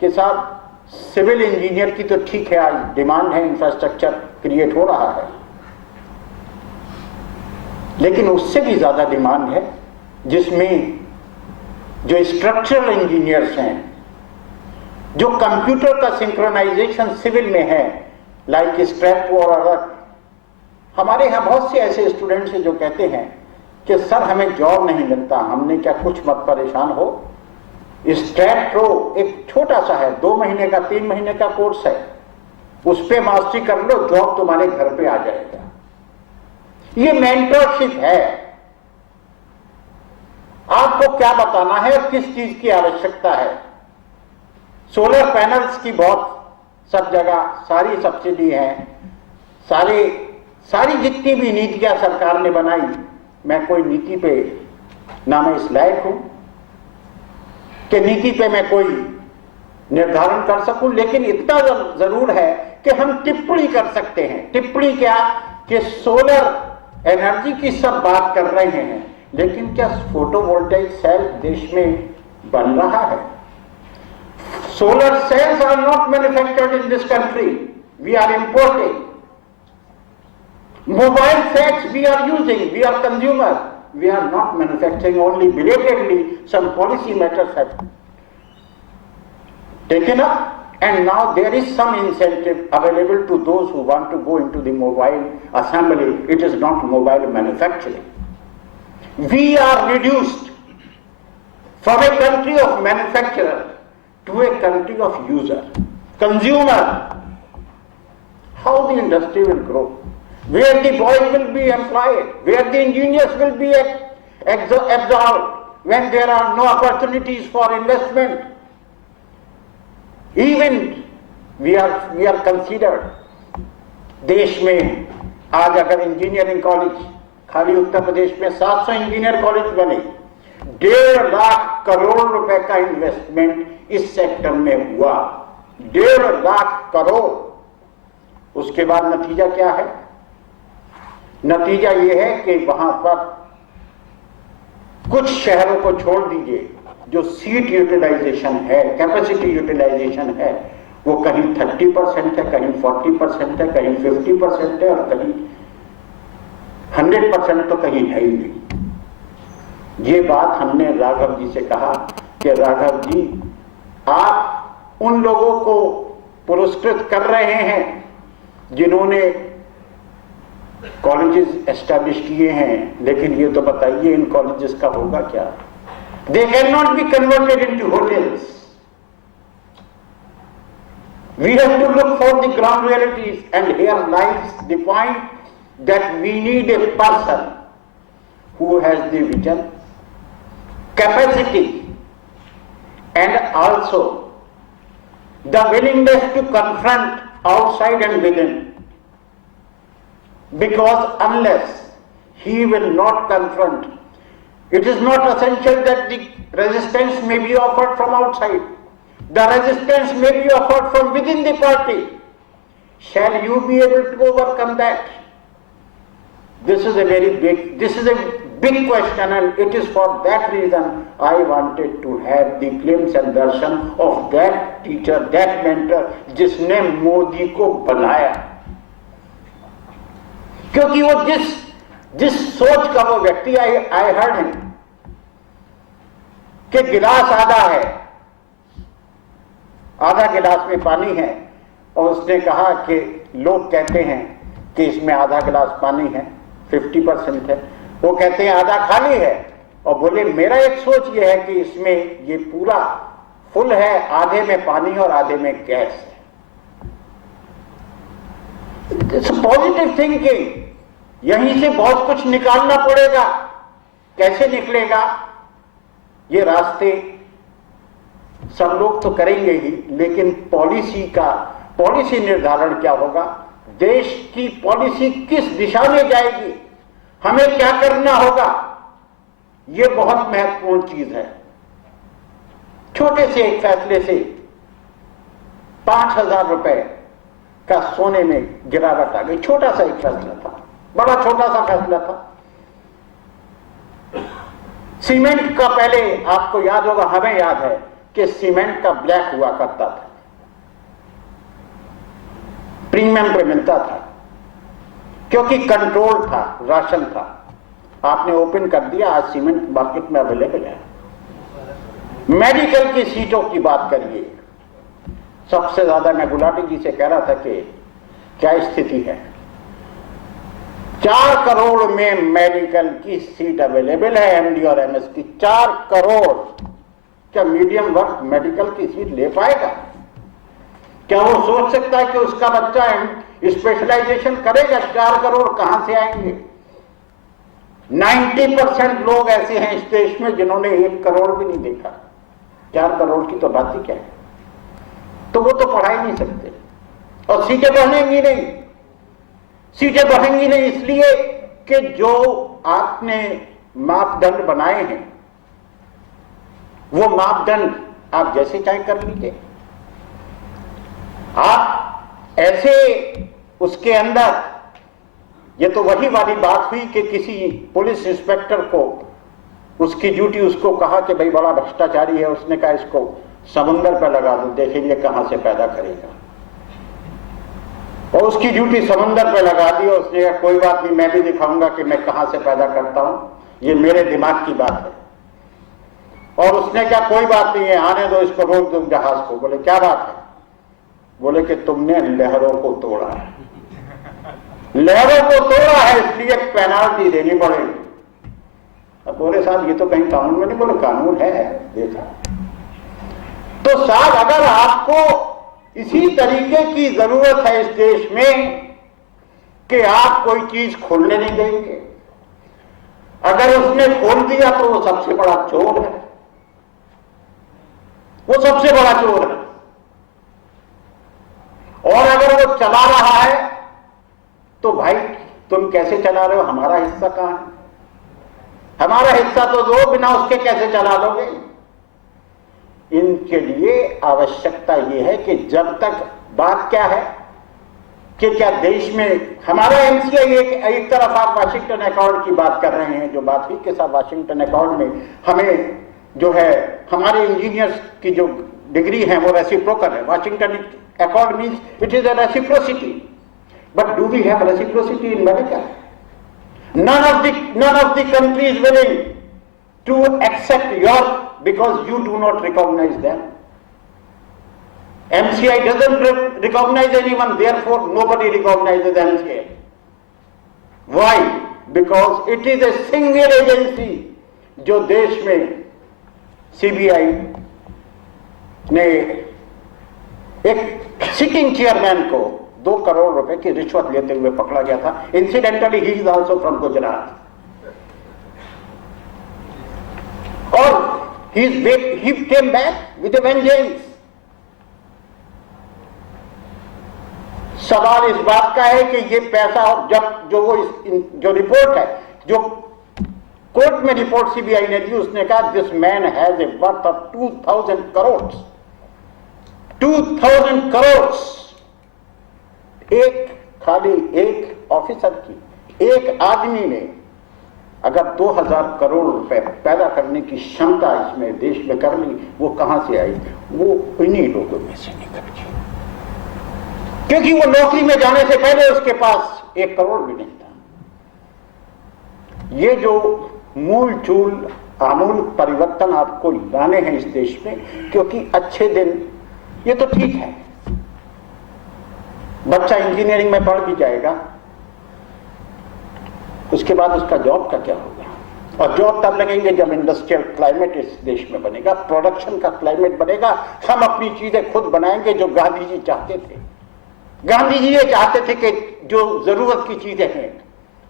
कि साहब सिविल इंजीनियर की तो ठीक है, आज डिमांड है, इंफ्रास्ट्रक्चर क्रिएट हो रहा है, लेकिन उससे भी ज्यादा डिमांड है जिसमें जो स्ट्रक्चरल इंजीनियर्स हैं, जो कंप्यूटर का सिंक्रोनाइजेशन सिविल में है, लाइक स्ट्रैप और अदर। हमारे यहाँ बहुत से ऐसे स्टूडेंट्स हैं जो कहते हैं कि सर हमें जॉब नहीं मिलता। हमने क्या कुछ मत परेशान हो, स्टेट प्रो एक छोटा सा है, 2 महीने का 3 महीने का कोर्स है, उस पे मास्टरी कर लो, जॉब तुम्हारे घर पे आ जाएगा। ये मेंटरशिप है। आपको क्या बताना है और किस चीज की आवश्यकता है। सोलर पैनल्स की बहुत सब जगह सारी सब्सिडी है, सारी जितनी भी नीतियां सरकार ने बनाई, मैं कोई नीति पे ना मैं इस लायक हूं कि नीति पे मैं कोई निर्धारण कर सकूं, लेकिन इतना जरूर है कि हम टिप्पणी कर सकते हैं। टिप्पणी क्या कि सोलर एनर्जी की सब बात कर रहे हैं, लेकिन क्या फोटोवोल्टाइक सेल देश में बन रहा है? Solar cells are not manufactured in this country. We are importing. Mobile sets we are using. We are consumers. We are not manufacturing. Only belatedly some policy matters have taken up, and now there is some incentive available to those who want to go into the mobile assembly. It is not mobile manufacturing. We are reduced from a country of manufacturer to a country of user, consumer. How the industry will grow, where the boys will be employed, where the engineers will be absorbed when there are no opportunities for investment. Even we are considered, देश में आज अगर engineering college खाली उत्तर प्रदेश में 700 engineer college बने, 1.5 लाख करोड़ रुपए का investment इस सेक्टर में हुआ, 1.5 लाख करोड़। उसके बाद नतीजा क्या है? नतीजा यह है कि वहां पर कुछ शहरों को छोड़ दीजिए, जो सीट यूटिलाइजेशन है, कैपेसिटी यूटिलाइजेशन है, वो कहीं 30% है, कहीं 40% है, कहीं 50% है, और कहीं 100% तो कहीं है ही नहीं। ये बात हमने राघव जी से कहा कि राघव जी, आप उन लोगों को पुरस्कृत कर रहे हैं जिन्होंने कॉलेजेस एस्टैब्लिश किए हैं, लेकिन ये तो बताइए इन कॉलेजेस का होगा क्या? They can not be converted into hotels. We have to look for the ground realities, and here lies the point that we need a person who has the vision, capacity, and also the willingness to confront outside and within. Because unless he will not confront, it is not essential that the resistance may be offered from outside. The resistance may be offered from within the party. Shall you be able to overcome that? This is a big question, and it is for that reason I wanted to have the glimpse and darshan of that teacher, that mentor, जिसने मोदी को बनाया। क्योंकि वो जिस सोच का वो व्यक्ति, I heard him, कि गिलास आधा है, आधा गिलास में पानी है, और उसने कहा कि लोग कहते हैं कि इसमें आधा गिलास पानी है, 50% है, वो कहते हैं आधा खाली है, और बोले मेरा एक सोच ये है कि इसमें ये पूरा फुल है, आधे में पानी और आधे में गैस है। It's positive thinking. यहीं से बहुत कुछ निकालना पड़ेगा। कैसे निकलेगा? ये रास्ते सब लोग तो करेंगे ही, लेकिन पॉलिसी निर्धारण क्या होगा? देश की पॉलिसी किस दिशा में जाएगी, हमें क्या करना होगा, यह बहुत महत्वपूर्ण चीज है। छोटे से एक फैसले से 5,000 रुपए का सोने में गिरावट आ गई। छोटा सा एक फैसला था, बड़ा छोटा सा फैसला था। सीमेंट का पहले आपको याद होगा, हमें याद है कि सीमेंट का ब्लैक हुआ करता था, प्रीमियम पे मिलता था, क्योंकि कंट्रोल था, राशन था। आपने ओपन कर दिया, आज सीमेंट मार्केट में अवेलेबल है। मेडिकल की सीटों की बात करिए, सबसे ज्यादा मैं गुलाटी जी से कह रहा था कि क्या स्थिति है। 4 करोड़ में मेडिकल की सीट अवेलेबल है, एमडी और एमएस की 4 करोड़। क्या मीडियम वर्ग मेडिकल की सीट ले पाएगा? क्या वो सोच सकता है कि उसका बच्चा स्पेशलाइजेशन करेगा? 4 करोड़ कहां से आएंगे? 90% लोग ऐसे हैं इस देश में जिन्होंने 1 करोड़ भी नहीं देखा। 4 करोड़ की तो बात ही क्या है? तो वो तो पढ़ा ही नहीं सकते और सीटें बढ़ेंगी नहीं। सीटें बढ़ेंगी नहीं इसलिए कि जो आपने मापदंड बनाए हैं वो मापदंड आप जैसे चाहे कर लीजिए। आप ऐसे उसके अंदर, ये तो वही वाली बात हुई कि किसी पुलिस इंस्पेक्टर को उसकी ड्यूटी, उसको कहा कि भाई बड़ा भ्रष्टाचारी है, उसने कहा इसको समुंदर पर लगा दो, देखेंगे कहां से पैदा करेगा। और उसकी ड्यूटी समुंदर पे लगा दी और उसने कहा कोई बात नहीं, मैं भी दिखाऊंगा कि मैं कहां से पैदा करता हूं, ये मेरे दिमाग की बात है। और उसने क्या कोई बात नहीं है, आने दो इसको, रोक दो जहाज को। बोले क्या बात है? बोले कि तुमने लहरों को तोड़ा है, लहरों को तोड़ा है इसलिए पेनाल्टी देनी पड़ेगी। अब बोले साहब ये तो कहीं कानून में नहीं। बोले कानून है, देखा। तो साहब अगर आपको इसी तरीके की जरूरत है इस देश में कि आप कोई चीज खोलने नहीं देंगे, अगर उसने खोल दिया तो वो सबसे बड़ा चोर है, वो सबसे बड़ा चोर है। और अगर वो चला रहा है तो भाई तुम कैसे चला रहे हो, हमारा हिस्सा कहां है? हमारा हिस्सा तो दो, बिना उसके कैसे चला लोगे? इनके लिए आवश्यकता यह है कि जब तक, बात क्या है कि क्या देश में हमारा एमसीआई, एक तरफ आप वाशिंगटन अकॉर्ड की बात कर रहे हैं, जो बात हुई के साथ वाशिंगटन अकॉर्ड में हमें जो है हमारे इंजीनियर्स की जो डिग्री है वो रेसिप्रोकल है। Washington accord means it is a reciprocity, but do we have reciprocity in America? None of the country is willing to accept your, because you do not recognize them. MCI doesn't recognize anyone, therefore nobody recognizes MCI. Why? Because it is a single agency जो देश में CBI ने एक sitting chairman को 2 करोड़ रुपए की रिश्वत लेते हुए पकड़ा गया था। Incidentally he is also from Gujarat और he came back with a vengeance. सवाल इस बात का है कि ये पैसा, और जब जो रिपोर्ट है, जो कोर्ट में रिपोर्ट सीबीआई ने दी, उसने कहा this man has a worth of 2000 crore. 2000 crore खाली एक ऑफिसर की, एक आदमी ने अगर 2000 करोड़ रुपए पैदा करने की क्षमता इसमें देश में कर ली, वो कहां से आई? वो इन्हीं लोगों में से निकल गई, क्योंकि वो नौकरी में जाने से पहले उसके पास 1 करोड़ भी नहीं था। ये जो मूल चूल आमूल परिवर्तन आपको लाने हैं इस देश में, क्योंकि अच्छे दिन, ये तो ठीक है, बच्चा इंजीनियरिंग में पढ़ भी जाएगा, उसके बाद उसका जॉब का क्या होगा? और जॉब तब लगेंगे जब इंडस्ट्रियल क्लाइमेट इस देश में बनेगा, प्रोडक्शन का क्लाइमेट बनेगा, हम अपनी चीजें खुद बनाएंगे जो गांधी जी चाहते थे। गांधी जी ये चाहते थे कि जो जरूरत की चीजें हैं,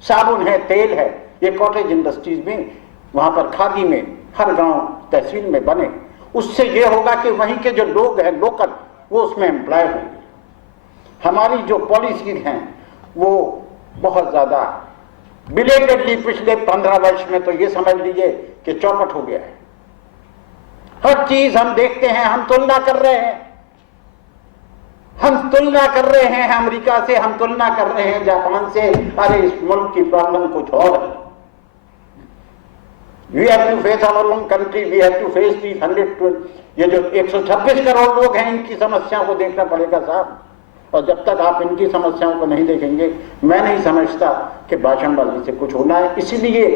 साबुन है, तेल है, ये कॉटेज इंडस्ट्रीज में, वहां पर खादी में, हर गांव तहसील में बने। उससे ये होगा कि वहीं के जो लोग हैं लोकल, वो उसमें एम्प्लॉय होंगे। हमारी जो पॉलिसी हैं वो बहुत ज्यादा बिलेटेडली पिछले 15 वर्ष में तो ये समझ लीजिए कि चौपट हो गया है। हर चीज हम देखते हैं, हम तुलना कर रहे हैं, हम तुलना कर रहे हैं अमेरिका से, हम तुलना कर रहे हैं जापान से। अरे इस मुल्क की प्रॉब्लम कुछ और है। We have to face our own country, we have to face the 100, ये जो 126 करोड़ लोग हैं, इनकी समस्याओं को देखना पड़ेगा साहब। और जब तक आप इनकी समस्याओं को नहीं देखेंगे, मैं नहीं समझता कि भाषणबाजी से कुछ होना है। इसीलिए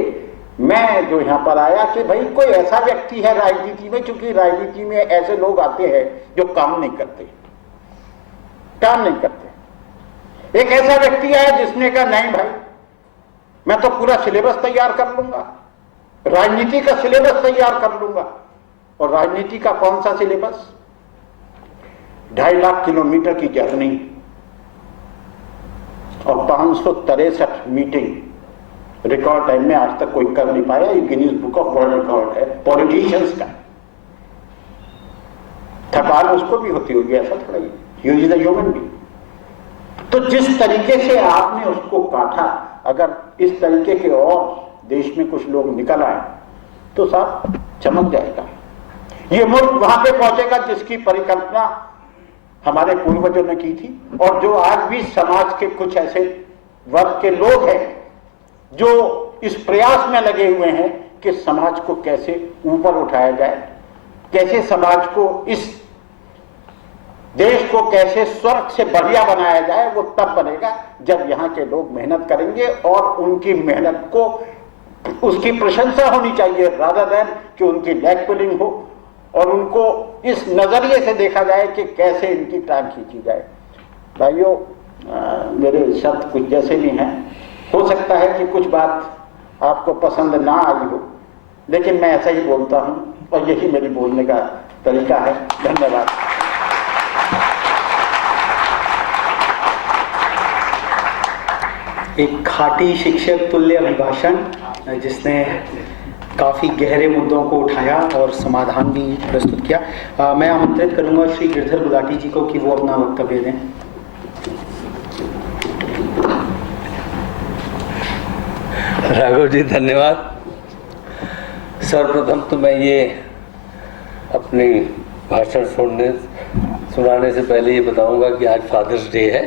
मैं जो यहाँ पर आया कि भाई कोई ऐसा व्यक्ति है राजनीति में, क्योंकि राजनीति में ऐसे लोग आते हैं जो काम नहीं करते, काम नहीं करते। एक ऐसा व्यक्ति आया जिसने कहा नहीं भाई, मैं तो पूरा सिलेबस तैयार कर लूंगा, राजनीति का सिलेबस तैयार कर लूंगा, और राजनीति का कौन सा सिलेबस? 2.5 लाख किलोमीटर की जर्नी और 563 मीटिंग रिकॉर्ड टाइम में आज तक कोई कर नहीं पाया। ये Guinness book of world record है पॉलिटिशियंस का। थकान उसको भी होती होगी, ऐसा थोड़ा ही, you is the human being. तो जिस तरीके से आपने उसको काटा, अगर इस तरीके के और देश में कुछ लोग निकल आए तो साहब चमक जाएगा। ये मुल्क वहां पे पहुंचेगा जिसकी परिकल्पना हमारे पूर्वजों ने की थी, और जो आज भी समाज के कुछ ऐसे वर्ग के लोग हैं जो इस प्रयास में लगे हुए हैं कि समाज को कैसे ऊपर उठाया जाए, कैसे समाज को, इस देश को कैसे स्वर्ग से बढ़िया बनाया जाए। वो तब बनेगा जब यहाँ के लोग मेहनत करेंगे और उनकी मेहनत को, उसकी प्रशंसा होनी चाहिए रादर देन कि उनकी लेग पुलिंग हो और उनको इस नजरिए से देखा जाए कि कैसे इनकी टांग खींची जाए। भाइयों, मेरे शब्द कुछ जैसे भी हैं, हो सकता है कि कुछ बात आपको पसंद ना आई हो, लेकिन मैं ऐसा ही बोलता हूं और यही मेरी बोलने का तरीका है। धन्यवाद। एक खाटी शिक्षक तुल्य अभिभाषण जिसने काफ़ी गहरे मुद्दों को उठाया और समाधान भी प्रस्तुत किया। मैं आमंत्रित करूंगा श्री गिरधर गुलाटी जी को कि वो अपना वक्तव्य दें। राघव जी धन्यवाद। सर्वप्रथम तो मैं ये अपनी भाषण सुनाने से पहले ये बताऊंगा कि आज फादर्स डे है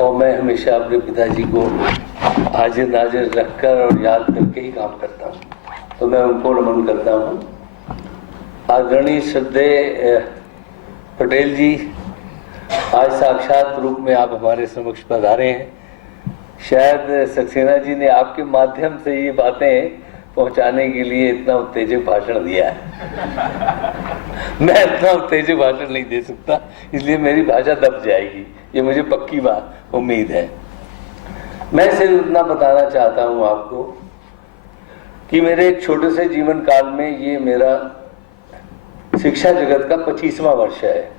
और मैं हमेशा अपने पिताजी को हाजिर नाजिर रखकर और याद करके ही काम करता हूँ, तो मैं उनको नमन करता हूँ। आदरणीय श्रद्धेय पटेल जी, आज साक्षात रूप में आप हमारे समक्ष पधारे हैं। शायद सक्सेना जी ने आपके माध्यम से ये बातें पहुंचाने के लिए इतना उत्तेजक भाषण दिया है। मैं इतना उत्तेजक भाषण नहीं दे सकता, इसलिए मेरी भाषा दब जाएगी, ये मुझे पक्की बात उम्मीद है। मैं सिर्फ इतना बताना चाहता हूं आपको कि मेरे एक छोटे से जीवन काल में ये मेरा शिक्षा जगत का 25वां वर्ष है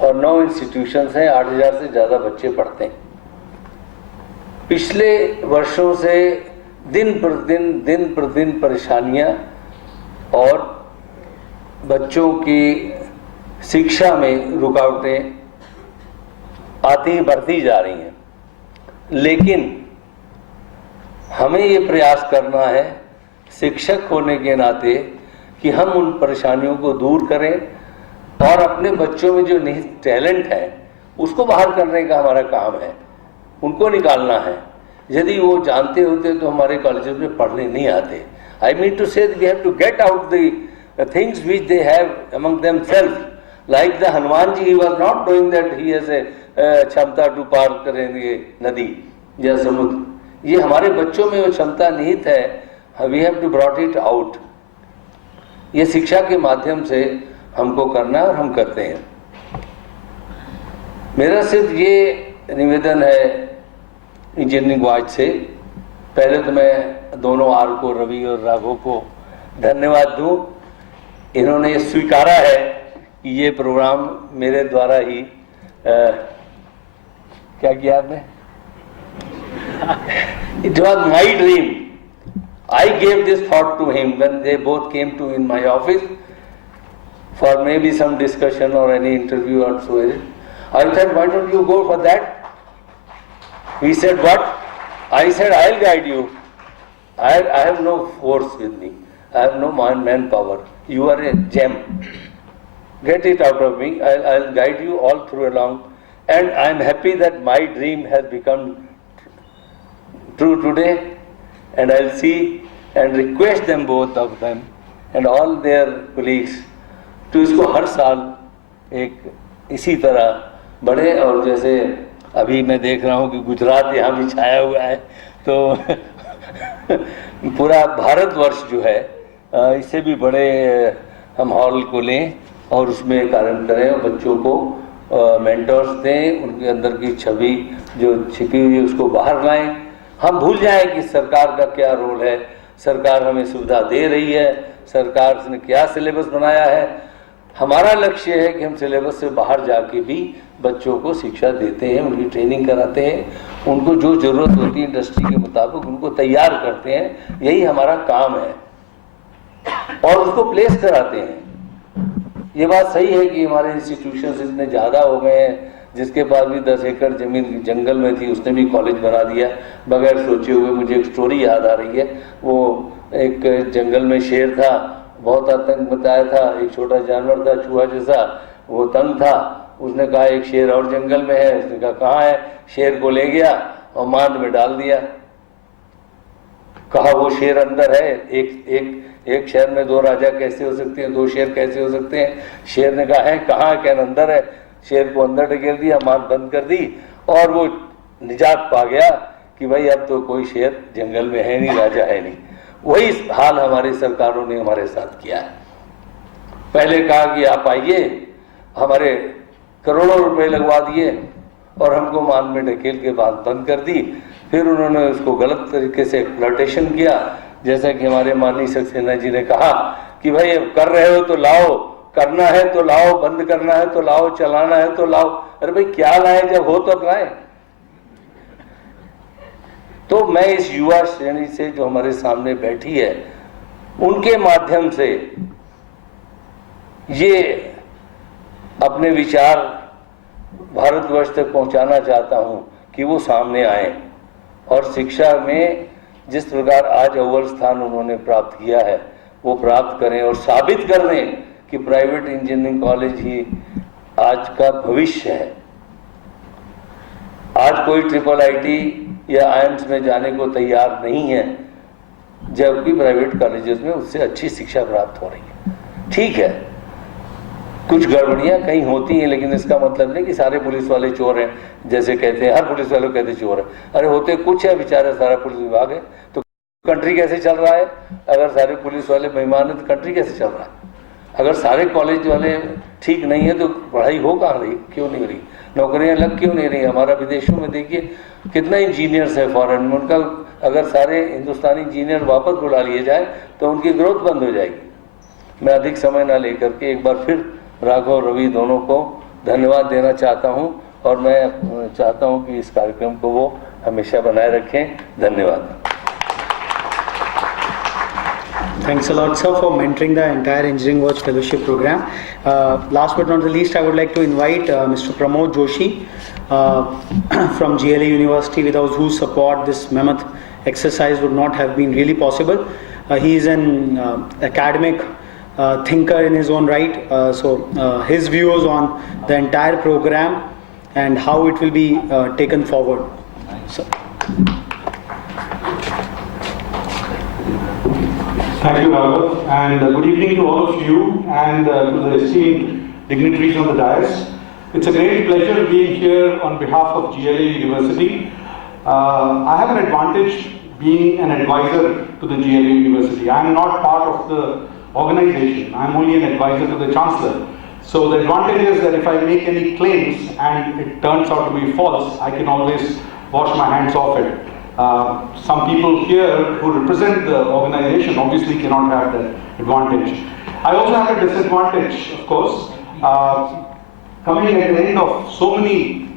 और 9 इंस्टीट्यूशंस हैं, 8000 से ज़्यादा बच्चे पढ़ते हैं। पिछले वर्षों से दिन प्रतिदिन परेशानियां और बच्चों की शिक्षा में रुकावटें आती बढ़ती जा रही हैं, लेकिन हमें ये प्रयास करना है शिक्षक होने के नाते कि हम उन परेशानियों को दूर करें और अपने बच्चों में जो निहित टैलेंट है उसको बाहर करने का हमारा काम है, उनको निकालना है। यदि वो जानते होते तो हमारे कॉलेजेस में पढ़ने नहीं आते। I mean to say we have to get out the things which they have among themselves, like the Hanuman ji, he was not doing that he has a क्षमता टू पार करेंगे नदी या समुद्र। ये हमारे बच्चों में वो क्षमता निहित है, we have to brought it out. ये शिक्षा के माध्यम से हमको करना और हम करते हैं। मेरा सिर्फ ये निवेदन है इंजीनियरिंग वॉच से, पहले तो मैं दोनों आर को, रवि और राघव को धन्यवाद दूं। इन्होंने ये स्वीकारा है कि ये प्रोग्राम मेरे द्वारा ही क्या किया आपने? It was my dream. I gave this thought to him when they both came to in my office for maybe some discussion or any interview or so. I said, why don't you go for that? He said, what? I said, I'll guide you. I have no force with me. I have no manpower. You are a gem. Get it out of me. I'll guide you all through along. And I'm happy that my dream has become true today. And I'll see and request them, both of them, and all their colleagues, to इसको हर साल एक इसी तरह बढ़े। और जैसे अभी मैं देख रहा हूँ कि गुजरात यहाँ भी छाया हुआ है, तो पूरा भारतवर्ष जो है इससे भी बड़े हम हॉल को लें और उसमें कार्य करें और बच्चों को मेंटर्स दें, उनके अंदर की छवि जो छिपी हुई है उसको बाहर लाएं। हम भूल जाएं कि सरकार का क्या रोल है। सरकार हमें सुविधा दे रही है, सरकार ने क्या सिलेबस बनाया है। हमारा लक्ष्य है कि हम सिलेबस से बाहर जाके भी बच्चों को शिक्षा देते हैं, उनकी ट्रेनिंग कराते हैं, उनको जो ज़रूरत होती है इंडस्ट्री के मुताबिक उनको तैयार करते हैं। यही हमारा काम है और उसको प्लेस कराते हैं। ये बात सही है कि हमारे इंस्टीट्यूशंस इतने ज़्यादा हो गए हैं, जिसके पास भी 10 एकड़ ज़मीन जंगल में थी उसने भी कॉलेज बना दिया बगैर सोचे हुए। मुझे एक स्टोरी याद आ रही है, वो एक जंगल में शेर था, बहुत आतंक बताया था, एक छोटा जानवर था चूहा जैसा, वो तंग था। उसने कहा एक शेर और जंगल में है, उसने कहा कहाँ है, शेर को ले गया और मांद में डाल दिया। कहा वो शेर अंदर है, एक शहर में 2 राजा कैसे हो सकते हैं, 2 शेर कैसे हो सकते हैं। शेर ने कहा है कहाँ है, कहना अंदर है। शेर को अंदर ढकेल दिया, मांद बंद कर दी और वो निजात पा गया कि भाई अब तो कोई शेर जंगल में है नहीं, राजा है नहीं। वही हाल हमारी सरकारों ने हमारे साथ किया है। पहले कहा कि आप आइए, हमारे करोड़ों रुपए लगवा दिए और हमको मान में ढकेल के बात बंद कर दी। फिर उन्होंने उसको गलत तरीके से एक्सप्लॉयटेशन किया, जैसा कि हमारे माननीय सक्सेना जी ने कहा कि भाई अब कर रहे हो तो लाओ, करना है तो लाओ, बंद करना है तो लाओ, चलाना है तो लाओ। अरे भाई क्या लाए, जब हो तो लाए। तो मैं इस युवा श्रेणी से जो हमारे सामने बैठी है उनके माध्यम से ये अपने विचार भारतवर्ष तक पहुंचाना चाहता हूं कि वो सामने आए और शिक्षा में जिस प्रकार आज अव्वल स्थान उन्होंने प्राप्त किया है वो प्राप्त करें और साबित कर दें कि प्राइवेट इंजीनियरिंग कॉलेज ही आज का भविष्य है। आज कोई IIIT या IIMS में जाने को तैयार नहीं है, जबकि प्राइवेट कॉलेजेस में उससे अच्छी शिक्षा प्राप्त हो रही है। ठीक है, कुछ गड़बड़ियां कहीं होती हैं, लेकिन इसका मतलब नहीं कि सारे पुलिस वाले चोर हैं, जैसे कहते हैं हर पुलिस वाले कहते चोर है। अरे होते कुछ है, बेचारे सारा पुलिस विभाग है, तो कंट्री कैसे चल रहा है? अगर सारे पुलिस वाले बेईमान है तो कंट्री कैसे चल रहा है? अगर सारे कॉलेज वाले ठीक नहीं है तो पढ़ाई हो कहाँ रही, क्यों नहीं रही, नौकरियां लग क्यों नहीं रही? हमारा विदेशों में देखिए कितना इंजीनियर्स है फॉरेन में, उनका अगर सारे हिंदुस्तानी इंजीनियर वापस बुला लिए जाए तो उनकी ग्रोथ बंद हो जाएगी। मैं अधिक समय ना लेकर के एक बार फिर राघव रवि दोनों को धन्यवाद देना चाहता हूं और मैं चाहता हूं कि इस कार्यक्रम को वो हमेशा बनाए रखें। धन्यवाद। Thanks a lot, sir, for mentoring the entire Engineering Watch Fellowship program. Last but not the least, I would like to invite Mr. Pramod Joshi from GLA University, without whose support this mammoth exercise would not have been really possible. He is an academic thinker in his own right, so his views on the entire program and how it will be taken forward. So. Thank you, Raghav, and good evening to all of you and to the esteemed dignitaries on the dais. It's a great pleasure being here on behalf of GLA University. I have an advantage being an advisor to the GLA University. I am not part of the organization. I am only an advisor to the Chancellor. So the advantage is that if I make any claims and it turns out to be false, I can always wash my hands off it. Some people here who represent the organization obviously cannot have that advantage. I also have a disadvantage, of course. Coming at the end of so many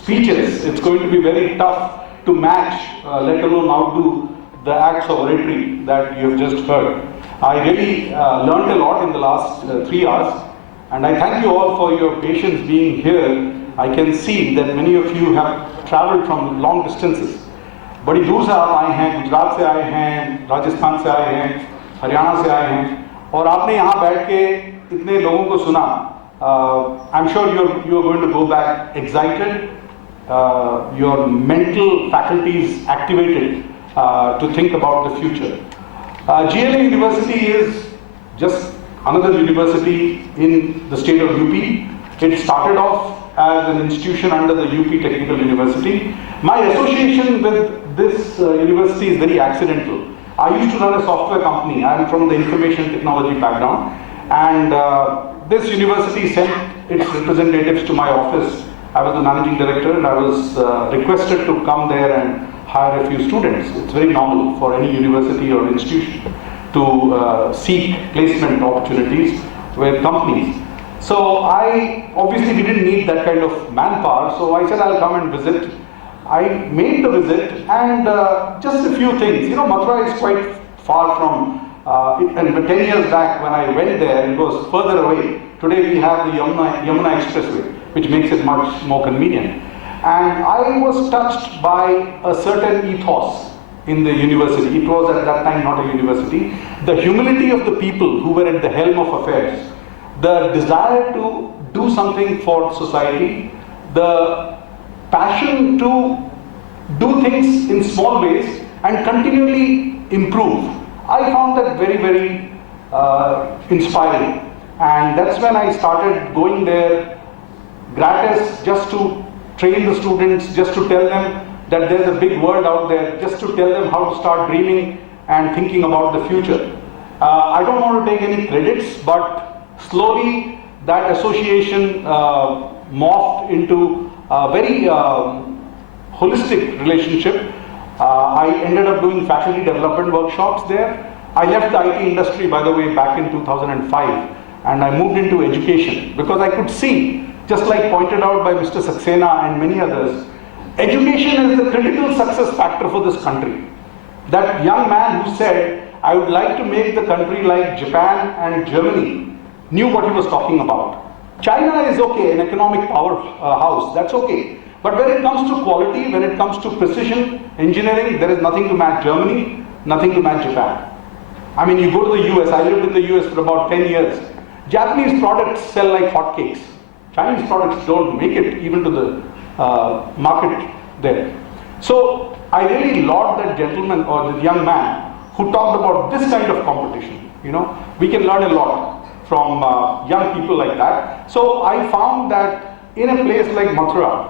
speeches, it's going to be very tough to match, let alone outdo the acts of oratory that you have just heard. I really learned a lot in the last 3 hours, and I thank you all for your patience being here. I can see that many of you have traveled from long distances. बड़ी दूर से आप आए हैं, गुजरात से आए हैं, राजस्थान से आए हैं, हरियाणा से आए हैं, और आपने यहाँ बैठ के इतने लोगों को सुना. I'm sure you are going to go back excited, your mental faculties activated to think about the future. GLA University is just another university in the state of UP. It started off as an institution under the UP Technical University. My association with this university is very accidental. I used to run a software company. I am from the information technology background, and this university sent its representatives to my office. I was the managing director, and I was requested to come there and hire a few students. It's very normal for any university or institution to seek placement opportunities with companies. So obviously we didn't need that kind of manpower, so I said I'll come and visit. I made the visit, and just a few things. You know, Mathura is quite far from, and 10 years back when I went there, it was further away. Today we have the Yamuna Expressway, which makes it much more convenient. And I was touched by a certain ethos in the university. It was at that time not a university. The humility of the people who were at the helm of affairs, the desire to do something for society, the passion to do things in small ways and continually improve. I found that very, very inspiring. And that's when I started going there gratis, just to train the students, just to tell them that there's a big world out there, just to tell them how to start dreaming and thinking about the future. I don't want to take any credits, but slowly that association morphed into a very holistic relationship. I ended up doing faculty development workshops there. I left the IT industry, by the way, back in 2005, and I moved into education because I could see, just like pointed out by Mr. Saxena and many others, education is the critical success factor for this country. That young man who said, I would like to make the country like Japan and Germany, knew what he was talking about. China is okay, an economic powerhouse, that's okay. But when it comes to quality, when it comes to precision engineering, there is nothing to match Germany, nothing to match Japan. I mean, you go to the US, I lived in the US for about 10 years. Japanese products sell like hotcakes. Chinese products don't make it even to the market there. So I really laud that gentleman or the young man who talked about this kind of competition. You know, we can learn a lot from young people like that. So I found that in a place like Mathura,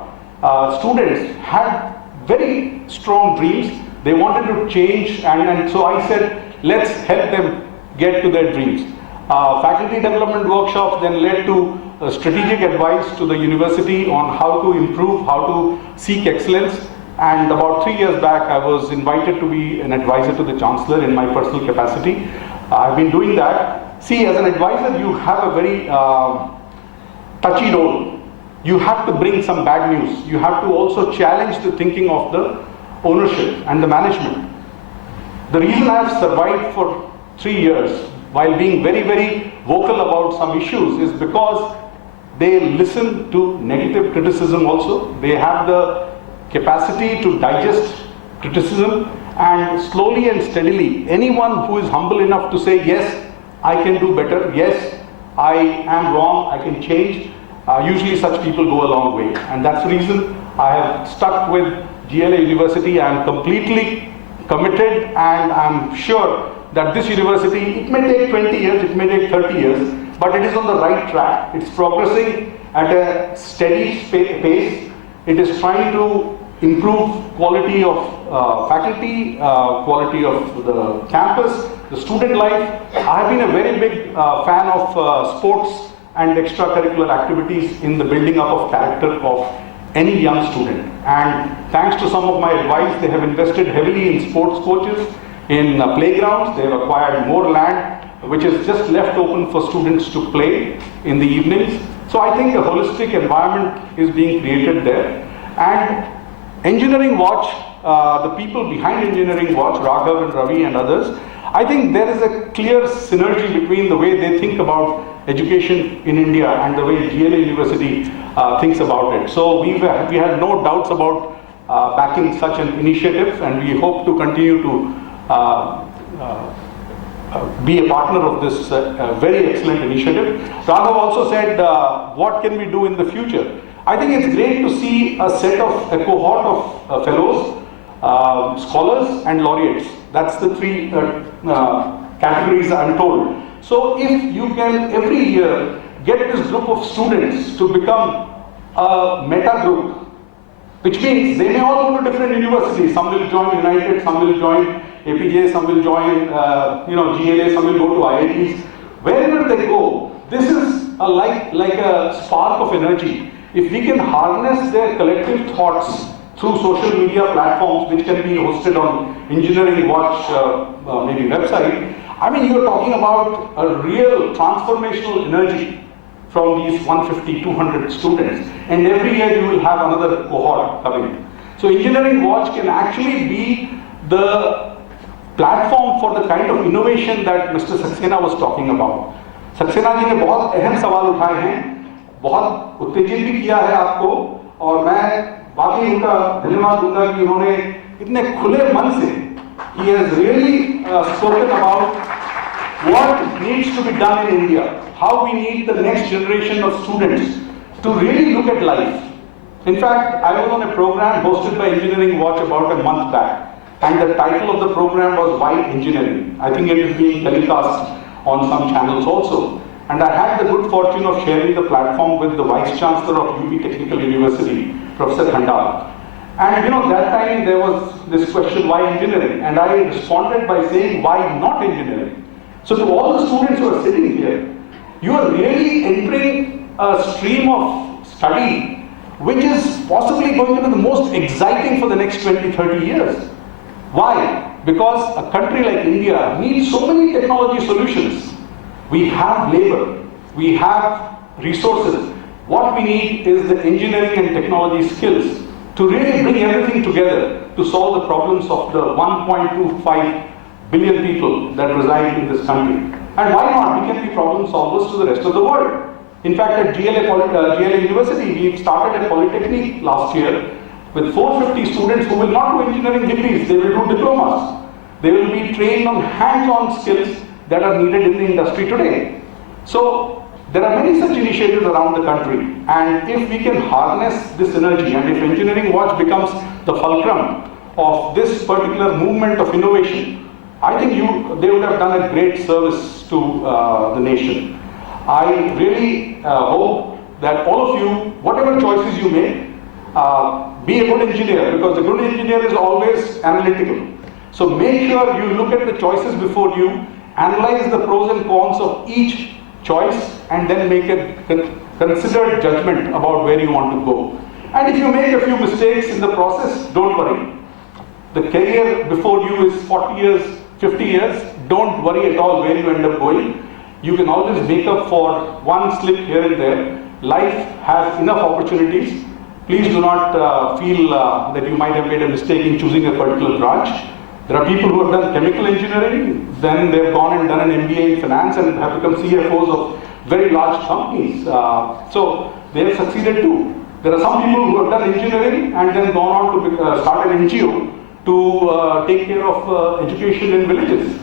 students had very strong dreams. They wanted to change, and so I said, let's help them get to their dreams. Faculty development workshops then led to strategic advice to the university on how to improve, how to seek excellence. And about 3 years back, I was invited to be an advisor to the Chancellor in my personal capacity. I've been doing that. See, as an advisor, you have a very touchy role. You have to bring some bad news. You have to also challenge the thinking of the ownership and the management. The reason I have survived for 3 years while being very, very vocal about some issues is because they listen to negative criticism also. They have the capacity to digest criticism, and slowly and steadily, anyone who is humble enough to say, yes, I can do better, yes, I am wrong, I can change, usually such people go a long way. And that's the reason I have stuck with GLA University. I am completely committed, and I'm sure that this university, it may take 20 years, it may take 30 years, but it is on the right track. It's progressing at a steady pace. It is trying to improve quality of faculty, quality of the campus, the student life. I have been a very big fan of sports and extracurricular activities in the building up of character of any young student. And thanks to some of my advice, they have invested heavily in sports coaches, in playgrounds. They have acquired more land, which is just left open for students to play in the evenings. So I think a holistic environment is being created there. And Engineering Watch, the people behind Engineering Watch, Raghav and Ravi and others, I think there is a clear synergy between the way they think about education in India and the way GLA University thinks about it. So we have no doubts about backing such an initiative, and we hope to continue to be a partner of this very excellent initiative. Raghav also said, what can we do in the future? I think it's great to see a cohort of fellows, scholars and laureates. That's the three categories I'm told. So if you can every year get this group of students to become a meta group, which means they may all go to different universities. Some will join United, some will join APJ, some will join GLA, some will go to IITs. Wherever they go, this is like a spark of energy. If we can harness their collective thoughts through social media platforms, which can be hosted on Engineering Watch maybe website, I mean, you're talking about a real transformational energy from these 150, 200 students, and every year you will have another cohort coming. So Engineering Watch can actually be the platform for the kind of innovation that Mr. Saxena was talking about. Saxena ji ने बहुत अहम सवाल उठाए हैं, बहुत उत्तेजित भी किया है आपको, और मैं बाकी उनका धन्यवाद दूंगा कि उन्होंने इतने खुले मन से he has really spoken about what needs to be done in India, how we need the next generation of students to really look at life. In fact, I was on a program hosted by Engineering Watch about a month back, and the title of the program was Why Engineering. I think it is being telecast on some channels also. And I had the good fortune of sharing the platform with the Vice Chancellor of UP Technical University, Professor Khandal. And that time there was this question, why engineering? And I responded by saying, why not engineering? So to all the students who are sitting here, you are really entering a stream of study which is possibly going to be the most exciting for the next 20-30 years. Why? Because a country like India needs so many technology solutions. We have labor, we have resources. What we need is the engineering and technology skills to really bring everything together to solve the problems of the 1.25 billion people that reside in this country. And why not? We can be problem solvers to the rest of the world. In fact, at GLA University, we started a polytechnic last year with 450 students who will not do engineering degrees, they will do diplomas. They will be trained on hands-on skills that are needed in the industry today. So there are many such initiatives around the country, and if we can harness this energy, and if Engineering Watch becomes the fulcrum of this particular movement of innovation, I think they would have done a great service to the nation. I really hope that all of you, whatever choices you make, be a good engineer, because a good engineer is always analytical. So make sure you look at the choices before you, analyze the pros and cons of each choice, and then make a considered judgment about where you want to go. And if you make a few mistakes in the process, don't worry. The career before you is 40 years, 50 years. Don't worry at all where you end up going. You can always make up for one slip here and there. Life has enough opportunities. Please do not feel that you might have made a mistake in choosing a particular branch. There are people who have done chemical engineering, then they've gone and done an MBA in finance and have become CFOs of very large companies. So they have succeeded too. There are some people who have done engineering and then gone on to start an NGO to take care of education in villages.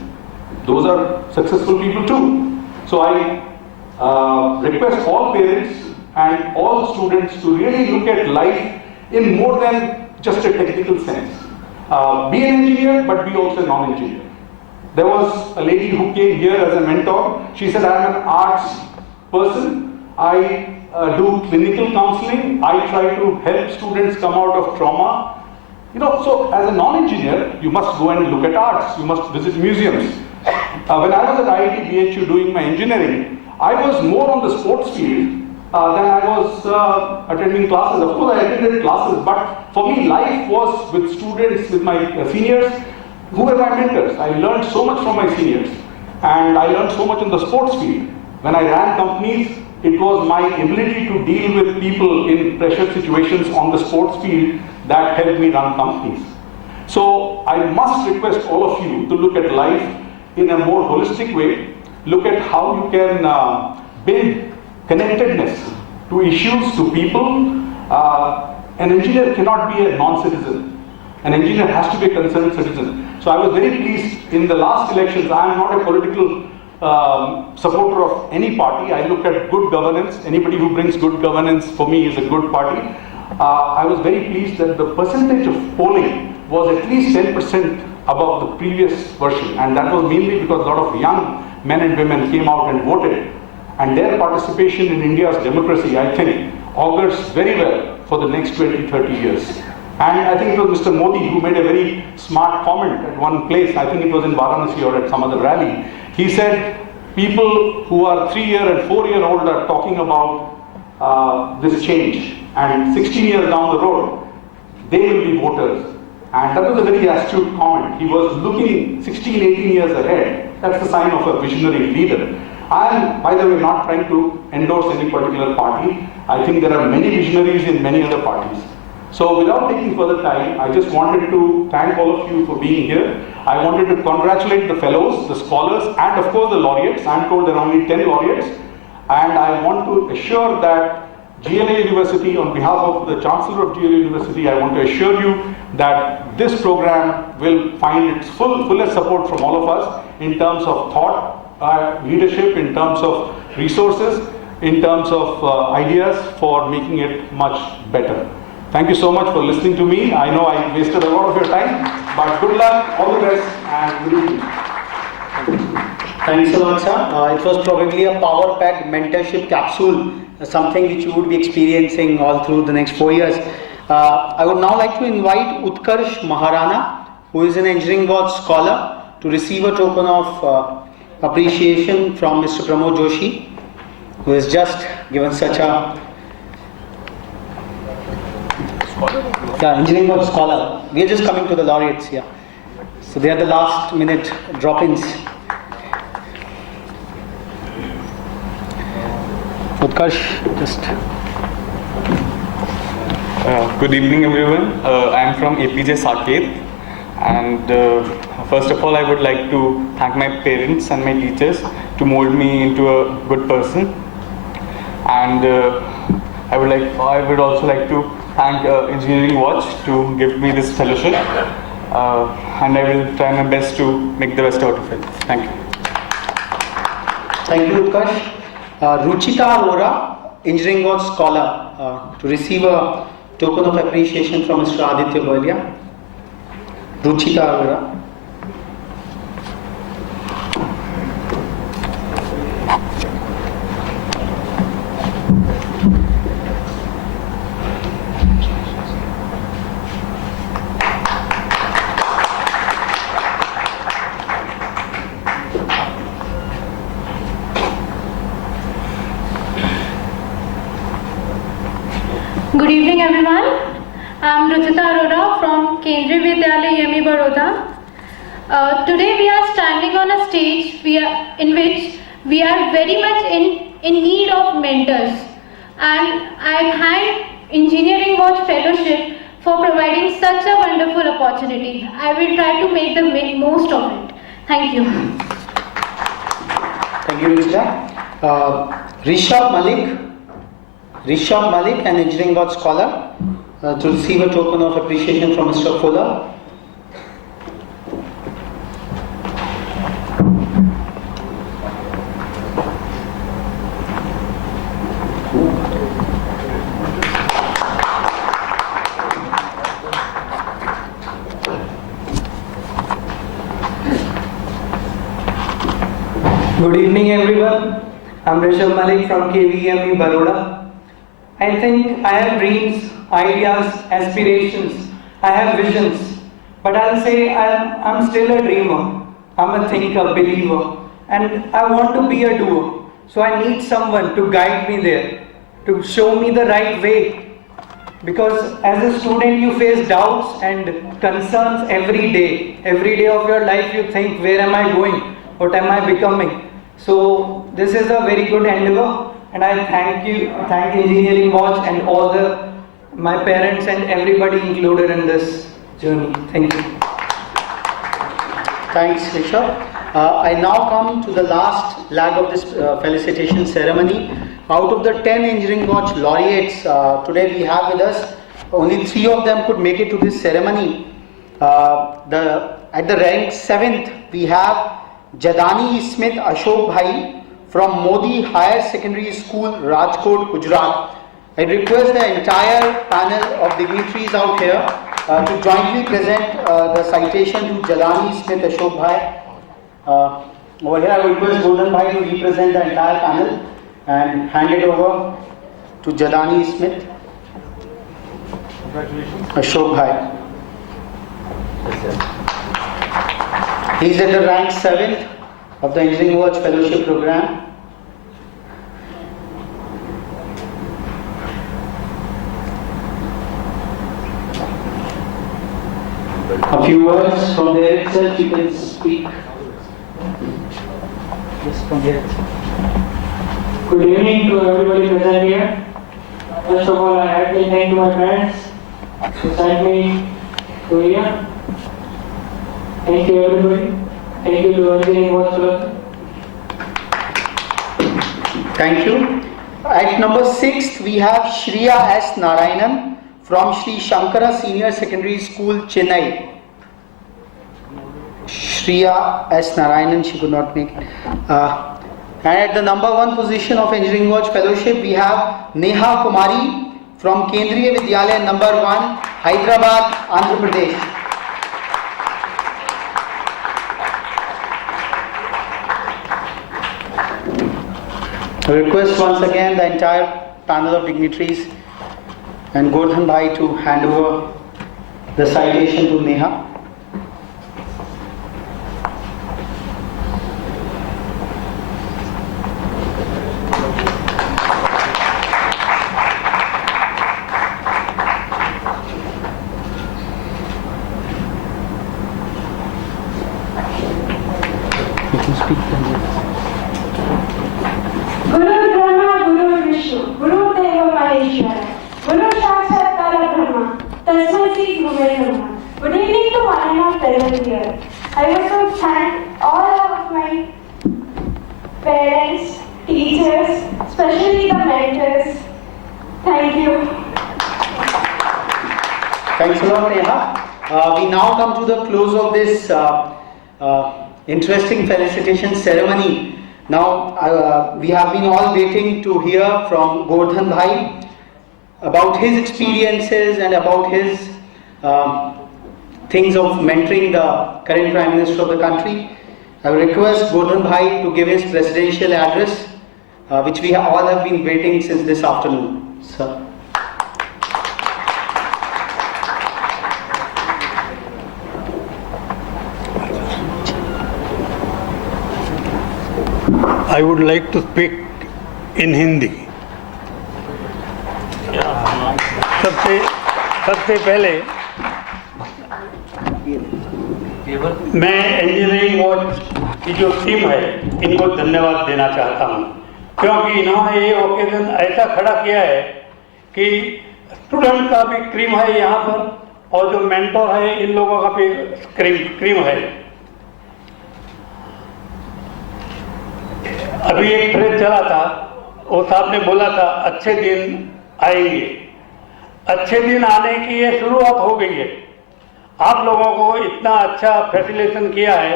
Those are successful people too. So I request all parents and all students to really look at life in more than just a technical sense. Be an engineer, but be also a non-engineer. There was a lady who came here as a mentor. She said, I am an arts person. I do clinical counseling. I try to help students come out of trauma. So as a non-engineer, you must go and look at arts. You must visit museums. When I was at IIT BHU doing my engineering, I was more on the sports field than I was attending classes. Of course, I attended classes, but for me, life was with students, with my seniors, who were my mentors. I learned so much from my seniors, and I learned so much in the sports field. When I ran companies, it was my ability to deal with people in pressure situations on the sports field that helped me run companies. So I must request all of you to look at life in a more holistic way. Look at how you can build connectedness to issues, to people. An engineer cannot be a non-citizen. An engineer has to be a concerned citizen. So I was very pleased in the last elections. I am not a political supporter of any party. I look at good governance. Anybody who brings good governance for me is a good party. I was very pleased that the percentage of polling was at least 10% above the previous version, and that was mainly because a lot of young men and women came out and voted, and their participation in India's democracy, I think, augurs very well for the next 20-30 years. And I think it was Mr. Modi who made a very smart comment at one place. I think it was in Varanasi or at some other rally. He said, people who are 3-year and 4-year-old are talking about this change, and 16 years down the road, they will be voters. And that was a very astute comment. He was looking 16, 18 years ahead. that's the sign of a visionary leader. I am, by the way, not trying to endorse any particular party. I think there are many visionaries in many other parties. So without taking further time, I just wanted to thank all of you for being here. I wanted to congratulate the fellows, the scholars, and of course the laureates. I am told there are only 10 laureates. And I want to assure that GLA University, on behalf of the Chancellor of GLA University, I want to assure you that this program will find its fullest support from all of us in terms of thought, leadership, in terms of resources, in terms of ideas for making it much better. Thank you so much for listening to me. I know I wasted a lot of your time, but good luck, all the best, and good evening. Thanks a lot, sir. It was probably a power-packed mentorship capsule, something which you would be experiencing all through the next 4 years. I would now like to invite Utkarsh Maharana, who is an Engineering Watch scholar, to receive a token of appreciation from Mr. Pramod Joshi, who has just given such a Engineering Watch scholar. We are just coming to the laureates here. So they are the last minute drop-ins. Utkarsh, just. Good evening, everyone. I am from APJ Saket, and first of all, I would like to thank my parents and my teachers to mold me into a good person. And I would also like to thank Engineering Watch to give me this fellowship, and I will try my best to make the best out of it. Thank you. Thank you, Utkarsh. Ruchita Arora, Engineering Watch scholar, to receive a token of appreciation from Mr. Aditya Balia. Ruchita Arora. Good evening, everyone. I am Ruchita Arora from Kendriya Vidyalaya Yemi Baroda. Today we are standing on a stage in which we are very much in need of mentors, and I thank Engineering Watch Fellowship for providing such a wonderful opportunity. I will try to make the most of it. Thank you. Thank you, Ruchita. Rishabh Malik, an Engineering Watch scholar, to receive a token of appreciation from Mr. Fuller. Good evening, everyone. I'm Rishabh Malik from KVME Baroda. I think I have dreams, ideas, aspirations. I have visions. But I'll say I'm still a dreamer. I'm a thinker, believer. And I want to be a doer. So I need someone to guide me there, to show me the right way. Because as a student, you face doubts and concerns every day. Every day of your life, you think, where am I going? What am I becoming? So this is a very good endeavor. And I thank Engineering Watch and all my parents and everybody included in this journey. Thank you. Thanks, Rishabh. I now come to the last leg of this felicitation ceremony. Out of the 10 Engineering Watch laureates, today we have with us, only 3 of them could make it to this ceremony. At the rank 7th, we have Jadani Smith Ashok Bhai from Modi Higher Secondary School, Rajkot, Gujarat. I request the entire panel of dignitaries out here to jointly present the citation to Jadani Smith Ashok Bhai. Over here I will request Golden Bhai to represent the entire panel and hand it over to Jadani Smith Ashok Bhai. He is at the rank 7th of the Engineering Watch Fellowship Program. A few words from there itself you can speak. Yes, from here. Good evening to everybody present here. First of all, I have to thank my parents who sent me to here. Thank you everybody. Thank you to Engineering Watch Fellowship. Thank you. At number 6, we have Shriya S. Narayanan from Sri Shankara Senior Secondary School, Chennai. Shriya S. Narayanan, she could not make it. And at the number 1 position of Engineering Watch Fellowship, we have Neha Kumari from Kendriya Vidyalaya number 1, Hyderabad, Andhra Pradesh. I request once again the entire panel of dignitaries and Gordhan Bhai to hand over the citation to Neha. You can speak Guru Brahma, Guru Vishnu, Guru Deva Maheshwara, Guru Sakshat Parabrahma, Tasmai Shri Gurave Namaha. Good evening to one and all present here. I want to thank all of my parents, teachers, especially the mentors. Thank you. Thanks a lot, Neha. We now come to the close of this interesting felicitation ceremony. Now, we have been all waiting to hear from Gordhan Bhai about his experiences and about his things of mentoring the current Prime Minister of the country. I will request Gordhan Bhai to give his presidential address, which we all have been waiting since this afternoon. Sir. I would like to speak in Hindi. सबसे पहले मैं engineering watch की जो team है इनको धन्यवाद देना चाहता हूँ, क्योंकि इन्होंने ये ओकेजन ऐसा खड़ा किया है कि स्टूडेंट का भी क्रीम है यहाँ पर और जो मेंटोर है इन लोगों का भी क्रीम है। अभी एक फ्रेज चला था, वो साहब ने बोला था अच्छे दिन आएंगे। अच्छे दिन आने की ये शुरुआत हो गई है। आप लोगों को इतना अच्छा फैसिलिटेशन किया है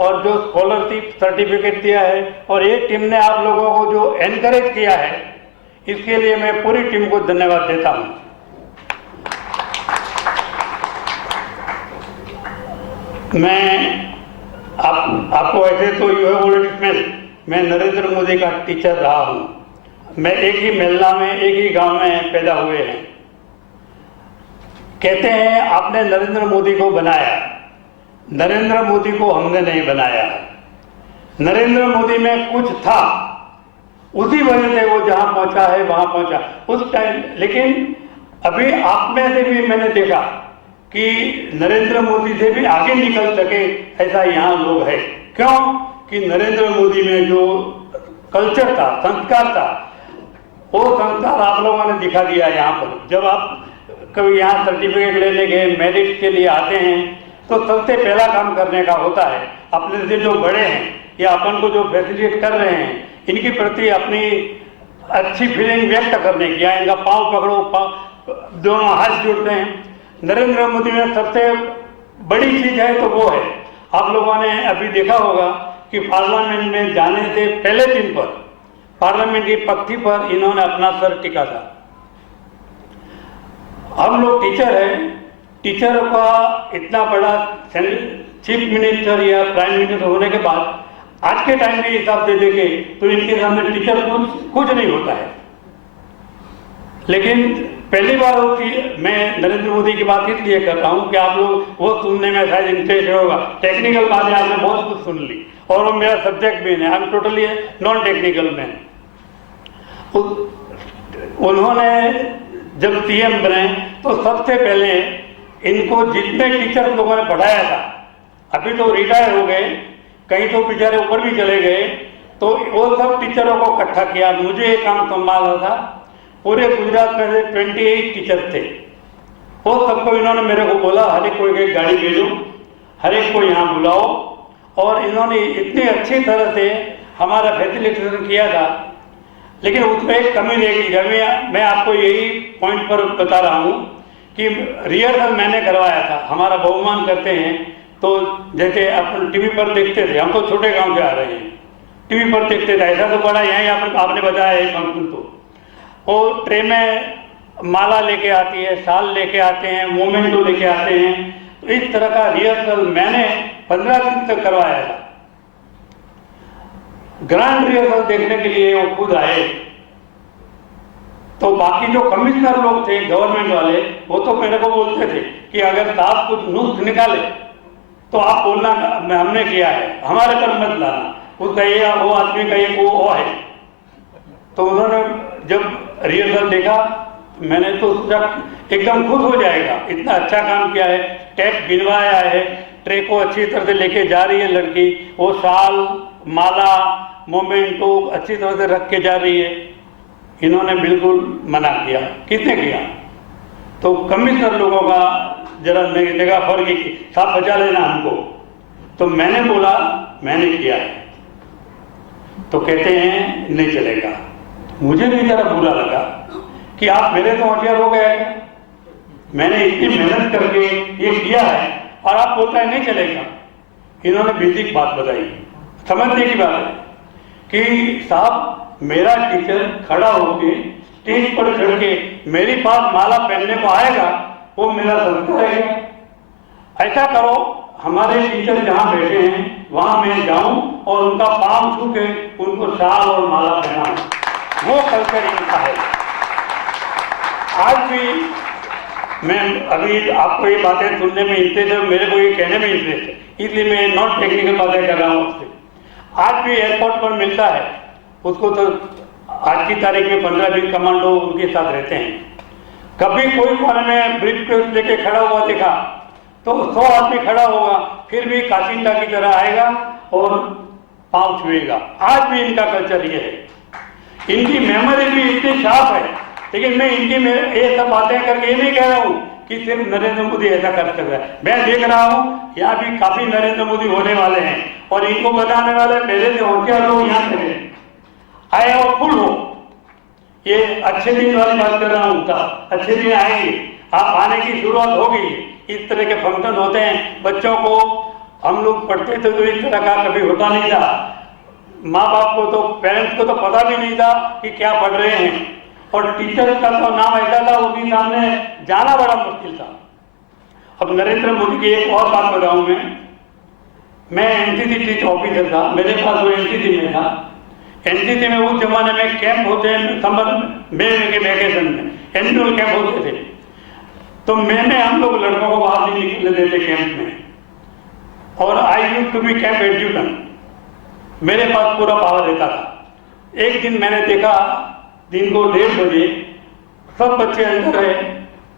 और जो स्कॉलरशिप सर्टिफिकेट दिया है और एक टीम ने आप लोगों को जो एनकरेज किया है, इसके लिए मैं पूरी टीम को धन्यवाद देता हूं। मैं आपको ऐसे तो यू हैव ऑलरेडी स्मेल, मैं नरेंद्र मोदी का टीचर रहा हूं। मैं एक ही मोहल्ला में एक ही गांव में पैदा हुए हैं। कहते हैं आपने नरेंद्र मोदी को बनाया, नरेंद्र मोदी को हमने नहीं बनाया। नरेंद्र मोदी में कुछ था, उसी वजह से वो जहां पहुंचा है वहां पहुंचा उस टाइम। लेकिन अभी आप में से भी मैंने देखा कि नरेंद्र मोदी से भी आगे निकल सके ऐसा यहाँ लोग है। क्यों कि नरेंद्र मोदी में जो कल्चर था, संस्कार था, वो संस्कार आप लोगों ने दिखा दिया यहाँ पर। जब आप कभी यहाँ सर्टिफिकेट लेने के मेरिट के लिए आते हैं तो सबसे पहला काम करने का होता है अपने से जो बड़े हैं या अपन को जो फैसिलिटेट कर रहे हैं इनके प्रति अपनी अच्छी फीलिंग व्यक्त करने की, या इनका पाँव पकड़ो, दोनों हाथ जोड़ते हैं। नरेंद्र मोदी में सबसे बड़ी चीज है तो वो है, आप लोगों ने अभी देखा होगा कि पार्लियामेंट में जाने से पहले दिन पर पार्लियामेंट की पक्की पर इन्होंने अपना सर टिका था। हम लोग टीचर हैं, टीचर का इतना बड़ा चीफ मिनिस्टर या प्राइम मिनिस्टर होने के बाद आज के टाइम में हिसाब दे देंगे तो इनके सामने टीचर कुछ नहीं होता है। लेकिन पहली बार होती है, मैं नरेंद्र मोदी की बात इसलिए कर रहा हूँ कि आप लोग वो सुनने में शायद इंटरेस्ट होगा। टेक्निकल बातें आपने बहुत कुछ सुन ली और वो मेरा सब्जेक्ट भी है, I am totally non technical man. उन्होंने जब सीएम बने तो सबसे पहले इनको जितने टीचर लोगों ने पढ़ाया था, अभी तो रिटायर हो गए, कहीं तो बेचारे ऊपर भी चले गए, तो वो सब टीचरों को इकट्ठा किया, मुझे ये काम संभालना था। पूरे गुजरात में से 28 टीचर थे, वो सबको इन्होंने मेरे को बोला हर एक को एक गाड़ी भेजो, हर एक को यहाँ बुलाओ, और इन्होंने इतनी अच्छी तरह से हमारा फैसिलिटेशन किया था। लेकिन उसमें एक कमी रह गई। मैं आपको यही पॉइंट पर बता रहा हूँ कि रिहर्सल मैंने करवाया था। हमारा बहुमान करते हैं तो जैसे अपन टीवी पर देखते थे, हम तो छोटे गांव से आ रहे हैं, टीवी पर देखते थे, ऐसा तो बड़ा यहीं आपने बताया है फंक्शन। तो वो ट्रे में माला लेके आती है, शाल लेके आते हैं, मोमेंटो लेके आते हैं। तो इस तरह का रिहर्सल मैंने 15 दिन तक करवाया था। ग्रांड रिहर्सल देखने के लिए वो खुद आए। तो बाकी जो कमिश्नर लोग थे गवर्नमेंट वाले, वो तो मेरे को बोलते थे कि अगर साहब कुछ नुस्ख निकाले तो आप बोलना हमने किया है, हमारे पर मत लाना, उसका ये वो आदमी का ये वो है। तो उन्होंने जब रिहर्सल देखा, मैंने तो सोचा एकदम खुश हो जाएगा, इतना अच्छा काम किया है, टैप गिनवाया है, ट्रे को अच्छी तरह से लेके जा रही है लड़की, वो शाल माला मोमेंटो अच्छी तरह से रख के जा रही है। इन्होंने बिल्कुल मना किया। किसने किया? तो कमिश्नर लोगों का जरा निगाह फर्क की, साहब बचा लेना हमको। तो मैंने बोला मैंने किया है। तो कहते हैं नहीं चलेगा। मुझे भी जरा बुरा लगा कि आप मेरे तो होशियार हो गए, मैंने इतनी मेहनत करके ये किया है और आप बोलता है नहीं चलेगा। इन्होंने बेसिक बात बताई, समझने की बात है कि साहब मेरा टीचर खड़ा होके स्टेज पर चढ़ के मेरे पास माला पहनने को आएगा, वो मेरा संस्कार है। ऐसा करो हमारे टीचर जहाँ बैठे हैं वहाँ मैं जाऊँ और उनका पाँव छू के उनको शाल और माला पहनाऊं, वो कल्चर इनका है। आज भी मैं अभी आपको ये बातें सुनने में इंटरेस्ट है, मेरे को ये कहने में इंटरेस्ट है, इसलिए मैं नॉन टेक्निकल बातें कर रहा हूँ उससे। आज भी एयरपोर्ट पर मिलता है उसको, तो आज की तारीख में 15-20 कमांडो उनके साथ रहते हैं। कभी कोई कोने में ब्रीफकेस लेके खड़ा हुआ देखा तो 100 आदमी खड़ा होगा, फिर भी काशिंदा की तरह आएगा और पाँव छुएगा। आज भी इनका कल्चर ये है। इनकी मेमोरी भी इतनी शार्प है। लेकिन मैं इनकी ये सब बातें करके ये नहीं कह रहा हूँ कि सिर्फ नरेंद्र मोदी ऐसा कर सकता है। मैं देख रहा हूँ यहाँ भी काफी नरेंद्र मोदी होने वाले हैं और इनको बताने वाले पहले से होशियार लोग यहाँ से आए और फुल हो। ये अच्छे दिन वाली बात कर रहा हूँ, अच्छे दिन आएंगे, आप आने की शुरुआत होगी। इस तरह के फंक्शन होते हैं। बच्चों को हम लोग पढ़ते थे तो इस तरह का कभी होता नहीं था। माँ बाप को तो पेरेंट्स को तो पता भी नहीं था कि क्या पढ़ रहे हैं, और टीचर का तो नाम ऐसा था उनके सामने जाना बड़ा मुश्किल था। अब नरेंद्र मोदी की एक और बात बताऊं मैं एनसीसी टीचर ऑफिसर था, मेरे पास वो एनसीसी में था। एनसीसी में उस जमाने में कैंप होते हैं, समर में के वैकेशन में एनुअल कैंप होते थे। तो मैंने हम लोग लड़कों को बाहर नहीं निकलने देते कैंप में, और I used to be camp adjutant. मेरे पास पूरा पावर रहता था। एक दिन मैंने देखा दिन को 1:30 बजे सब बच्चे अंदर है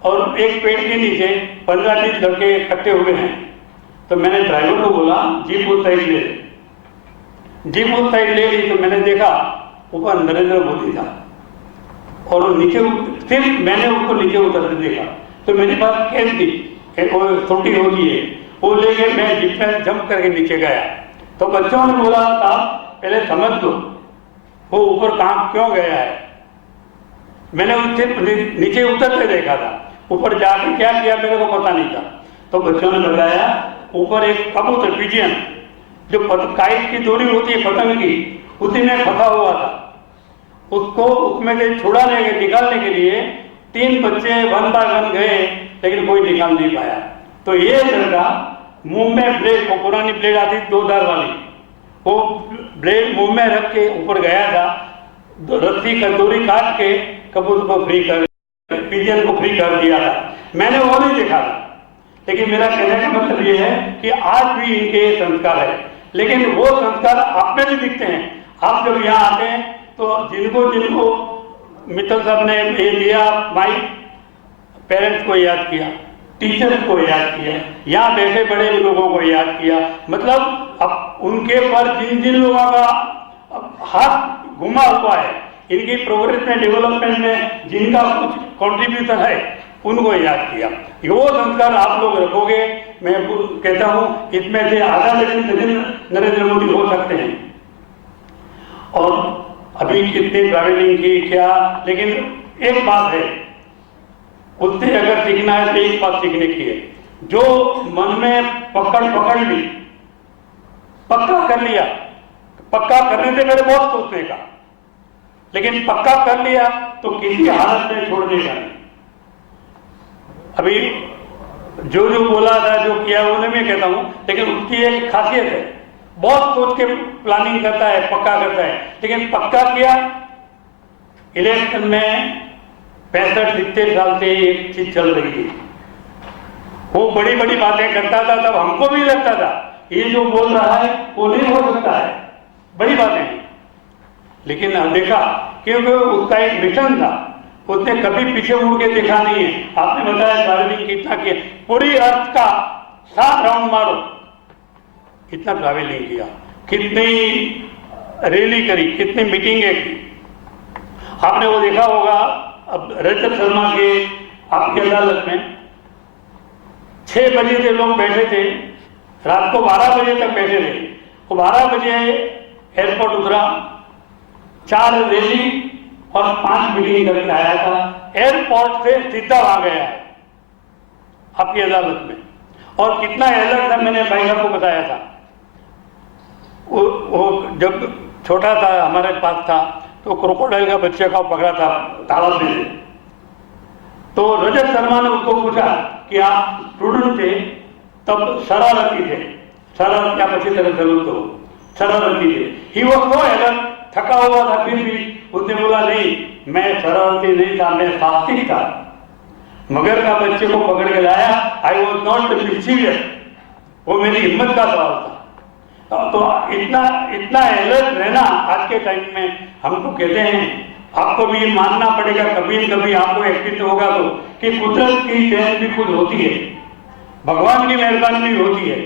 और एक पेड़ के नीचे 15-20 लड़के इकट्ठे हुए हैं। तो मैंने ड्राइवर को बोला जीप उस साइड ले। जीप उस साइड ले ली तो मैंने देखा ऊपर नरेंद्र मोदी था और वो नीचे, सिर्फ मैंने उसको नीचे उतरते देखा। तो मेरे पास कैच थी, छोटी होती है, वो लेके मैं जीप में जंप करके नीचे गया। तो बच्चों ने बोला साहब पहले समझ लो वो ऊपर कहाँ क्यों गया है। मैंने उससे नीचे उतरते देखा था, ऊपर जाके क्या किया मेरे को पता नहीं था। तो बच्चों ने बताया ऊपर एक कबूतर पिजियन जो काइट की डोरी होती है पतंग की, उसी में फंसा हुआ था। उसको उसमें से छुड़ाने के निकालने के लिए 3 बच्चे 1 बाय 1 गए, लेकिन कोई निकाल नहीं पाया। तो ये लड़का मुंह में ब्लेड, को पुरानी ब्लेड आती 2 धार वाली, वो ब्लेड मुंह में रख के ऊपर गया था। रस्सी का डोरी काट के कबूतर को फ्री कर, पिजियन को फ्री कर दिया था। मैंने वो नहीं देखा था। लेकिन मेरा कहने का मतलब ये है कि आज भी इनके संस्कार है, लेकिन वो संस्कार आप में भी दिखते हैं। आप जब यहाँ आते हैं तो जिनको मित्तल साहब ने ये दिया, माई पेरेंट्स को याद किया, टीचर्स को याद किया, यहाँ बैठे बड़े लोगों को याद किया। मतलब अब उनके पर जिन लोगों का हाथ घुमा हुआ है, इनकी प्रोग्रेस में, डेवलपमेंट में जिनका कुछ कंट्रीब्यूशन है उनको याद किया। वो संस्कार आप लोग रखोगे, मैं कहता हूँ इसमें से आधा नरेंद्र मोदी हो सकते हैं। और अभी कितनी ट्रैवलिंग की क्या, लेकिन एक बात है, उससे अगर सीखना है तो एक बात सीखने की है, जो मन में पकड़ ली, पक्का कर लिया, पक्का करने से मेरे बहुत सोचने का, लेकिन पक्का कर लिया तो किसी हालत में छोड़ने का नहीं। अभी जो बोला था, जो किया वो नहीं मैं कहता हूं, लेकिन उसकी एक खासियत है, बहुत सोच के प्लानिंग करता है, पक्का करता है, लेकिन पक्का किया। इलेक्शन में 65-70 साल से एक चीज चल रही है, वो बड़ी बड़ी बातें करता था, तब हमको भी लगता था ये जो बोल रहा है वो नहीं हो सकता है, बड़ी बातें, लेकिन अब देखा क्योंकि उसका एक मिशन था, उसने कभी पीछे मुड़ के देखा नहीं है। आपने बताया ट्रैवलिंग कितना किया, पूरी अर्थ का 7 राउंड मारो, कितना ट्रैवलिंग किया, कितनी रैली करी, कितनी मीटिंगें की। आपने वो देखा होगा, अब रजत शर्मा के आपकी अदालत में 6 बजे से लोग बैठे थे, रात को 12 बजे तक बैठे थे। वो 12 बजे एयरपोर्ट उतरा, 4 रैली और 5 मीटिंग करके आया था, एयरपोर्ट से सीधा आ गया है आपकी अदालत में। और कितना अलर्ट था, मैंने भाई साहब को बताया था, वो जब छोटा था हमारे पास था तो क्रोकोडाइल का बच्चे का पकड़ा था तालाब में, तो रजत शर्मा ने उसको पूछा कि आप स्टूडेंट थे तब शरारती थे, शरारत क्या अच्छी तरह चलो तो शरारती थे। ही वो तो अलर्ट, थका हुआ था, फिर भी उसने बोला नहीं मैं शरारती नहीं था, मैं साहसिक था, मगर का बच्चे को पकड़ के लाया, आई वॉज नॉट मिस्चीवियस, वो मेरी हिम्मत का सवाल था। तो इतना अलर्ट रहना आज के टाइम में हमको कहते हैं, आपको भी मानना पड़ेगा कभी न कभी आपको एक्टिव होगा तो, कि कुदरत की देन भी कुछ होती है, भगवान की मेहरबानी भी होती है,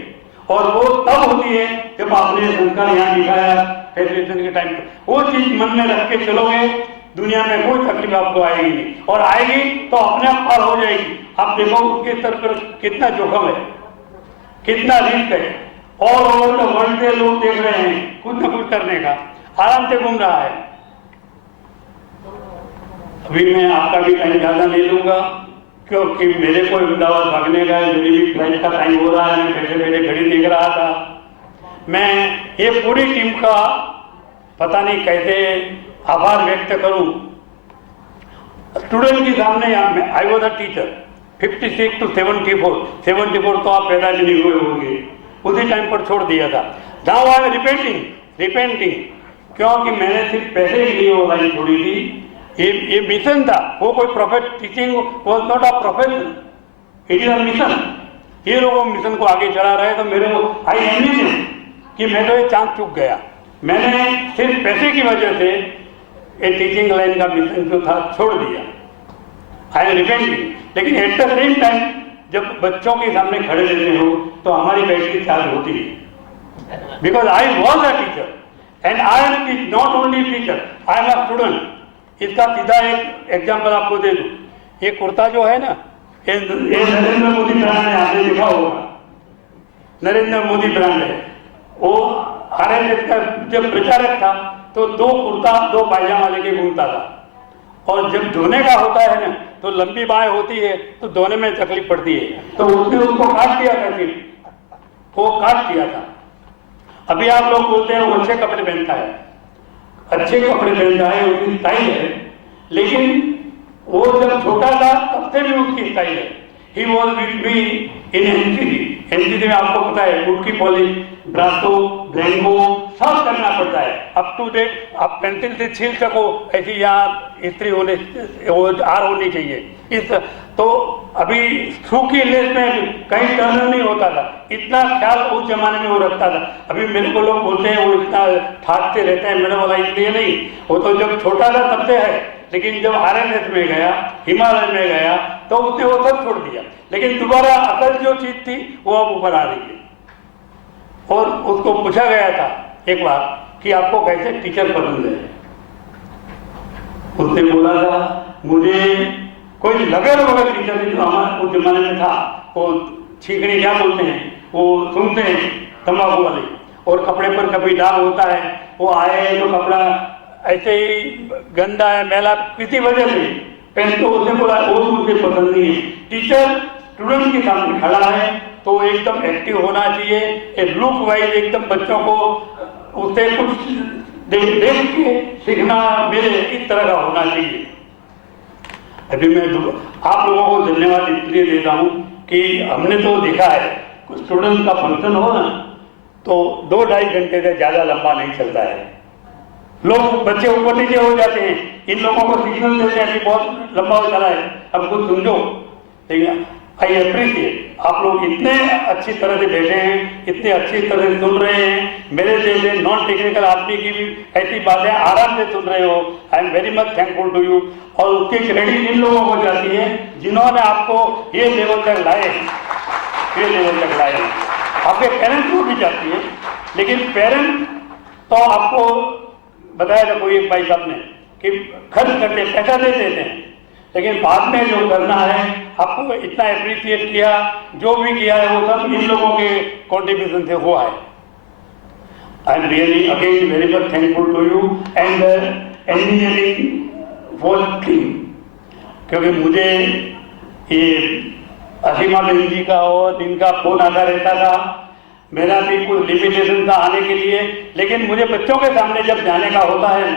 और वो तब होती है जब आपने संस्कार यहाँ दिखाया फेडरेशन के टाइम पर। वो चीज मन में रख के चलोगे, दुनिया में कोई तकलीफ आपको आएगी नहीं, और आएगी तो अपने आप पार हो जाएगी। आप देखो उसके स्तर पर कितना जोखिम है, कितना रिस्क है, ऑल ओवर द वर्ल्ड से लोग देख रहे हैं कुछ न कुछ करने का, आराम से घूम रहा है। अभी मैं आपका भी टाइम ज्यादा नहीं लूंगा, क्योंकि मेरे को अहमदाबाद भागने का है, मेरी भी फ्लाइट का टाइम हो रहा है, मैं बैठे बैठे घड़ी देख रहा था। मैं ये पूरी टीम का पता नहीं कैसे आभार व्यक्त करूं। स्टूडेंट के सामने I was a teacher 56 to 74 तो आप पैदा नहीं हुए होंगे, उसी टाइम पर छोड़ दिया था। नाउ आई एम रिपेंटिंग, क्योंकि मैंने सिर्फ पैसे के लिए वो लाइन छोड़ी थी। ये मिशन था, वो कोई prophet, teaching was not a profession, it is a mission. ये लोग मिशन को आगे चला रहे, तो मेरे को आई एम्बिशन कि मैं तो ये चांस चूक गया, मैंने सिर्फ पैसे की वजह से ये टीचिंग लाइन का मिशन जो था छोड़ दिया। आई एम रिपेंटिंग, लेकिन एट द सेम टाइम जब बच्चों के सामने खड़े रहते हो तो हमारी बैटरी चार्ज होती है, because I was a teacher and I am not only teacher, I am a student. इसका सीधा एक एग्जाम्पल आपको दे दूं, ये कुर्ता जो है ना, ये नरेंद्र मोदी ब्रांड है, आपने देखा होगा, नरेंद्र मोदी ब्रांड है। वो RSS का जब प्रचारक था तो 2 कुर्ता 2 पायजामा लेके घूमता था, और जब धोने का होता है ना तो लंबी बाहें होती है तो धोने में तकलीफ पड़ती है, तो उसने उसको काट दिया था, फिर वो काट दिया था। अभी आप लोग बोलते हैं वो अच्छे कपड़े पहनता है, अच्छे कपड़े पहनता है, उसकी स्टाइल है, लेकिन वो जब छोटा था तब से भी उसकी स्टाइल है। He was with me in NCC में आपको पता है वुड की पॉलिश, ब्रासो, ब्लैंको सब करना पड़ता है, अप टू डेट। आप पेंसिल से छील सको ऐसी यहाँ इस्त्री आर होनी चाहिए। इस तो अभी सूखी लेस में कहीं टर्न नहीं होता था, इतना ख्याल उस जमाने में वो रखता था। अभी मेरे को लोग बोलते हैं वो इतना ठाकते रहते हैं मैडम वाला, इसलिए नहीं, वो तो जब छोटा था तब से है, लेकिन जब RSS में गया, हिमालय में गया, तो उसने वो सब छोड़ दिया। लेकिन दोबारा असल जो चीज थी वो अब ऊपर आ रही है। और उसको पूछा गया था एक बार कि आपको कैसे टीचर पसंद है। उसने बोला था मुझे कोई लगन वगैरह टीचर जो हमारे उस जमाने में था, वो छींकनी क्या बोलते हैं, वो सुनते हैं तंबाकू वाले, और कपड़े पर कभी दाग होता है, वो आए तो कपड़ा ऐसे ही गंदा है मैला किसी वजह से पहन, तो उसने बोला वो मुझे पसंद नहीं है। टीचर स्टूडेंट के सामने खड़ा है तो एकदम एक्टिव होना चाहिए, एक लुक वाइज एकदम बच्चों को उससे कुछ देख के सीखना मेरे इस तरह का होना चाहिए। अभी मैं आप लोगों को धन्यवाद इसलिए देता हूँ कि हमने तो देखा है कुछ स्टूडेंट्स का फंक्शन हो ना तो 2-2.5 घंटे से ज़्यादा लंबा नहीं चलता है, लोग बच्चे ऊपर नीचे हो जाते हैं, इन लोगों को सिग्नल देते हैं कि बहुत लंबा हो चला है, अब कुछ समझो। लेकिन आई अप्रिशिएट आप लोग इतने अच्छी तरह से बैठे हैं, इतने अच्छी तरह से सुन रहे हैं, मेरे जैसे नॉन टेक्निकल आदमी की भी ऐसी बातें आराम से सुन रहे हो। I am very much thankful to you. और उसकी क्रेडिट इन लोगों को जाती है जिन्होंने आपको ये लेवल तक लाए, ये लेवल तक लाए। आपके पेरेंट्स को भी जाती है, लेकिन पेरेंट्स तो आपको बताया था कोई एक भाई साहब ने कि खर्च करते पैसा दे देते हैं, लेकिन बाद में जो करना है आपको इतना अप्रिशिएट किया, जो भी किया है वो सब इन लोगों के कंट्रीब्यूशन से हुआ है। I am really again very much thankful to you and engineering watch team, क्योंकि मुझे ये असीमा बहन जी का और इनका फोन आता रहता था, मेरा भी कुछ लिमिटेशन था आने के लिए, लेकिन मुझे बच्चों के सामने जब जाने का होता है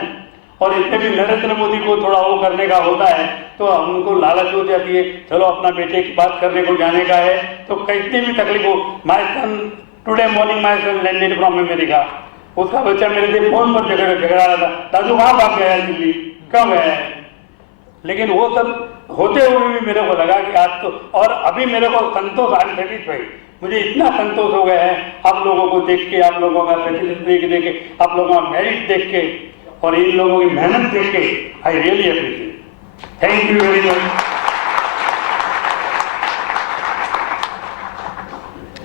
और इसमें भी नरेंद्र मोदी को थोड़ा वो करने का होता है तो हमको लालच हो जाती है, चलो अपना बेटे की बात करने को जाने का है, तो कितनी भी तकलीफ हो। My son today morning my son landed from America, उसका बच्चा मेरे से फोन पर झगड़ा रहा था, दादू कहाँ भाग गया है दिल्ली, कब है। लेकिन वो सब होते हुए भी मेरे को लगा कि आज तो, और अभी मेरे को संतोष, आई एम सेटिस्फाइड, मुझे इतना संतोष हो गया है आप लोगों को देख के, आप लोगों का प्रेसिडेंट देख के, आप लोगों का मेरिट देख के और इन लोगों की मेहनत देख के, I really appreciate. Thank you very much.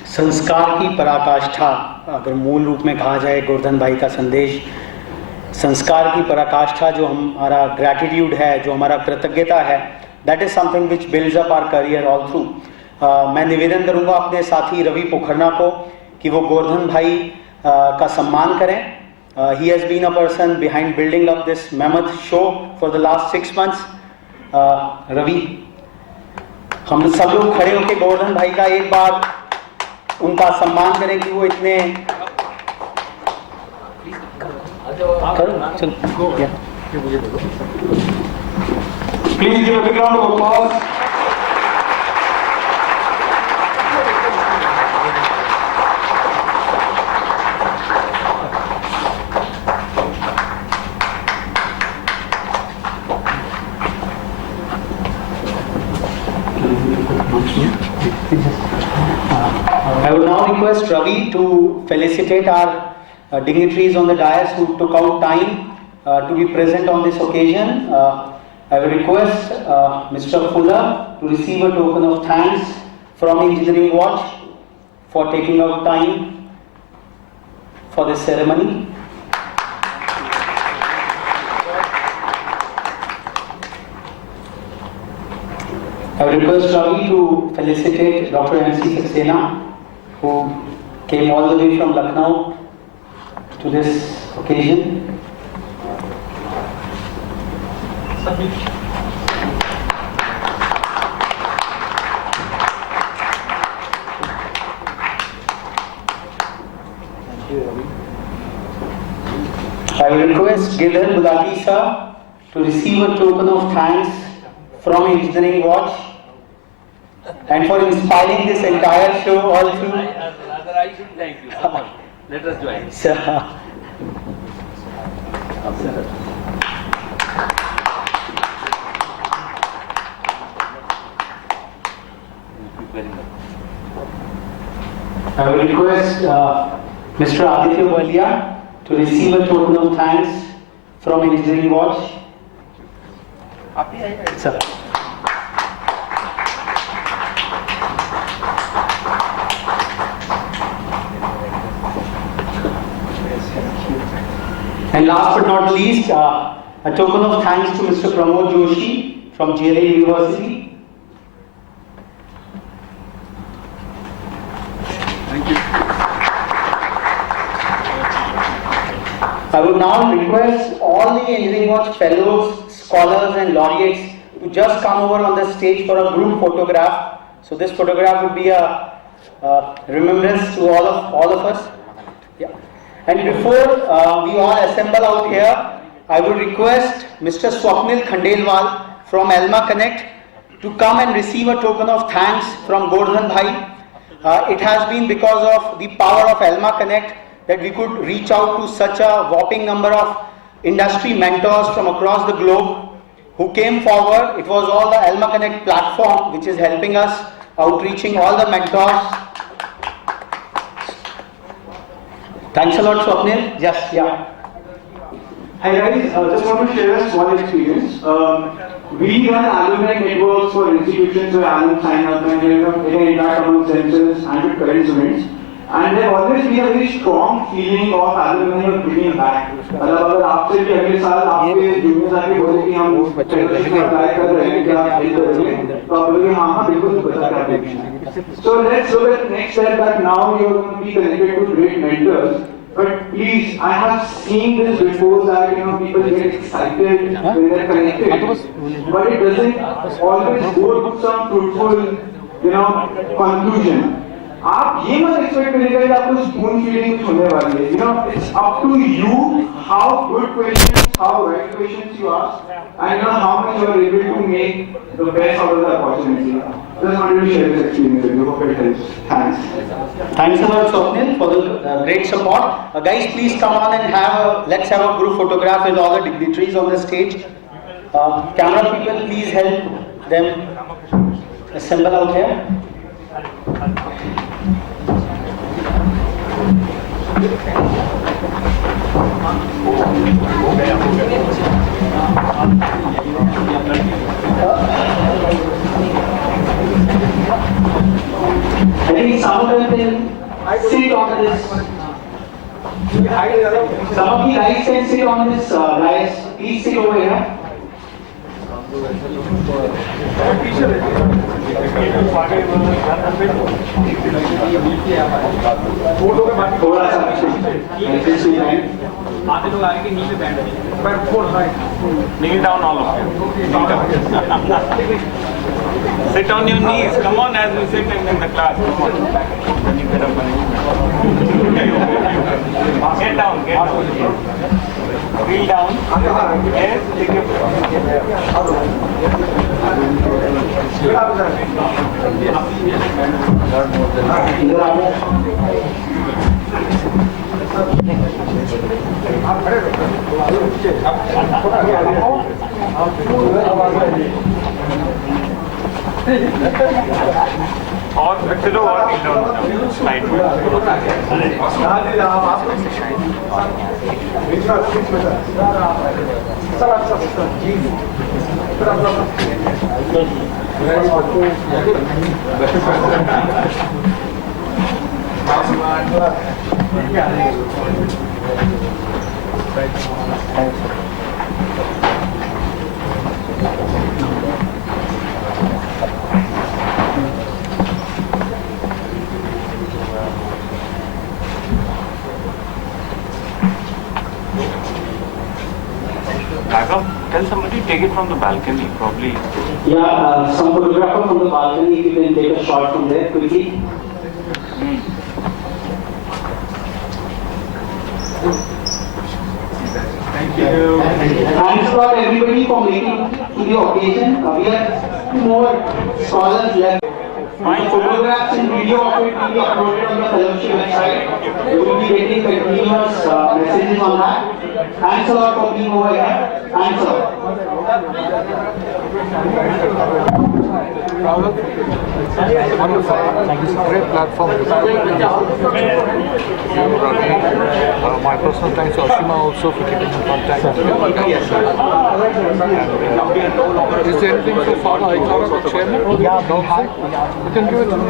संस्कार की पराकाष्ठा, अगर मूल रूप में कहा जाए गोवर्धन भाई का संदेश, संस्कार की पराकाष्ठा जो हमारा ग्रैटिट्यूड है, जो हमारा कृतज्ञता है, that is something which builds up our career all through. मैं निवेदन करूंगा अपने साथी रवि पोखरना को कि वो गोवर्धन भाई का सम्मान करें। He has been a person behind building up this mammoth show for the last 6 months. Ravi, हम सब लोग खड़े होकर गोवर्धन भाई का एक बार उनका सम्मान करें कि वो इतने please give a big round of applause. I would now request Ravi to felicitate our dignitaries on the dais who took out time to be present on this occasion. I will request Mr. Fuller to receive a token of thanks from Engineering Watch for taking out time for this ceremony. I would request Ravi to felicitate Dr. M.C. Saxena, who came all the way from Lucknow to this occasion. I will request Gideon Bulati sir to receive a token of thanks from Engineering Watch and for inspiring this entire show all through. Rather, I should thank you. Come on, let us join. Sir. I will request Mr. Aditya Walia to receive a token of thanks from Engineering Watch. Sir. And last but not least, a token of thanks to Mr. Pramod Joshi from GLA University. Thank you. I would now request all the Engineering Watch fellows, scholars and laureates to just come over on the stage for a group photograph. So this photograph would be a remembrance to all of us. Yeah. And before we all assemble out here, I would request Mr. Swapnil Khandelwal from Elma Connect to come and receive a token of thanks from Gordhan Bhai. It has been because of the power of Elma Connect that we could reach out to such a whopping number of industry mentors from across the globe who came forward. It was all the Elma Connect platform which is helping us outreaching all the mentors. Thanks a lot, Swapnil. Yes, yeah. Hi guys, just want to share a small experience. We run alumni networks for institutions where alumni sign up and they can interact amongst themselves and with current students. And there always been a very strong feeling of alumni of giving back. मतलब अगर आपसे भी अगले साल आपके juniors आके बोले कि हम फेलोशिप में अप्लाई कर रहे हैं क्या आप हेल्प करेंगे तो आप बोलेंगे हाँ हाँ बिल्कुल बता कर देंगे. So let's look at the next step that now you are going to be connected to great mentors. But please, I have seen this before that people get excited when they're connected, but it doesn't always go to some fruitful conclusion. आप ये मत expect करिएगा कि आपको spoon feeding कुछ होने वाली है. It's up to you how good questions, how right questions you ask, and how much you are able to make the best out of the opportunity. Just wanted to share this experience with you. Hope it helps. Thanks. Thanks a lot, Swapnil, for the great support. Guys, please come on and let's have a group photograph with all the dignitaries on the stage. Camera people, please help them assemble out here. I think some of them can sit on this. Some of the guys can sit on this guys. Please sit over here. थोड़ा सा आधे लोग आगे नीचे बैठ kneel down all of you. Kneel down. Sit on your knees. Come on, as we sit in the class. Come on. Get up. Get down. Get down. Kneel down. Yes. Take और चलो और side Tell somebody take it from the balcony, probably. Yeah, some photographer from the balcony, if you can take a shot from there quickly. Thank you. Thanks for everybody for making to the occasion. We have 2 more scholars left. Photographs and video of it will be uploaded on the fellowship website. We will be getting continuous messages on that. Thanks a lot for being over here. Thanks a lot. Wonderful. Thank you. Great platform. My personal thanks to Ashima also for keeping in contact. Is there anything so far I thought of chairman? Yeah, you can give it to me.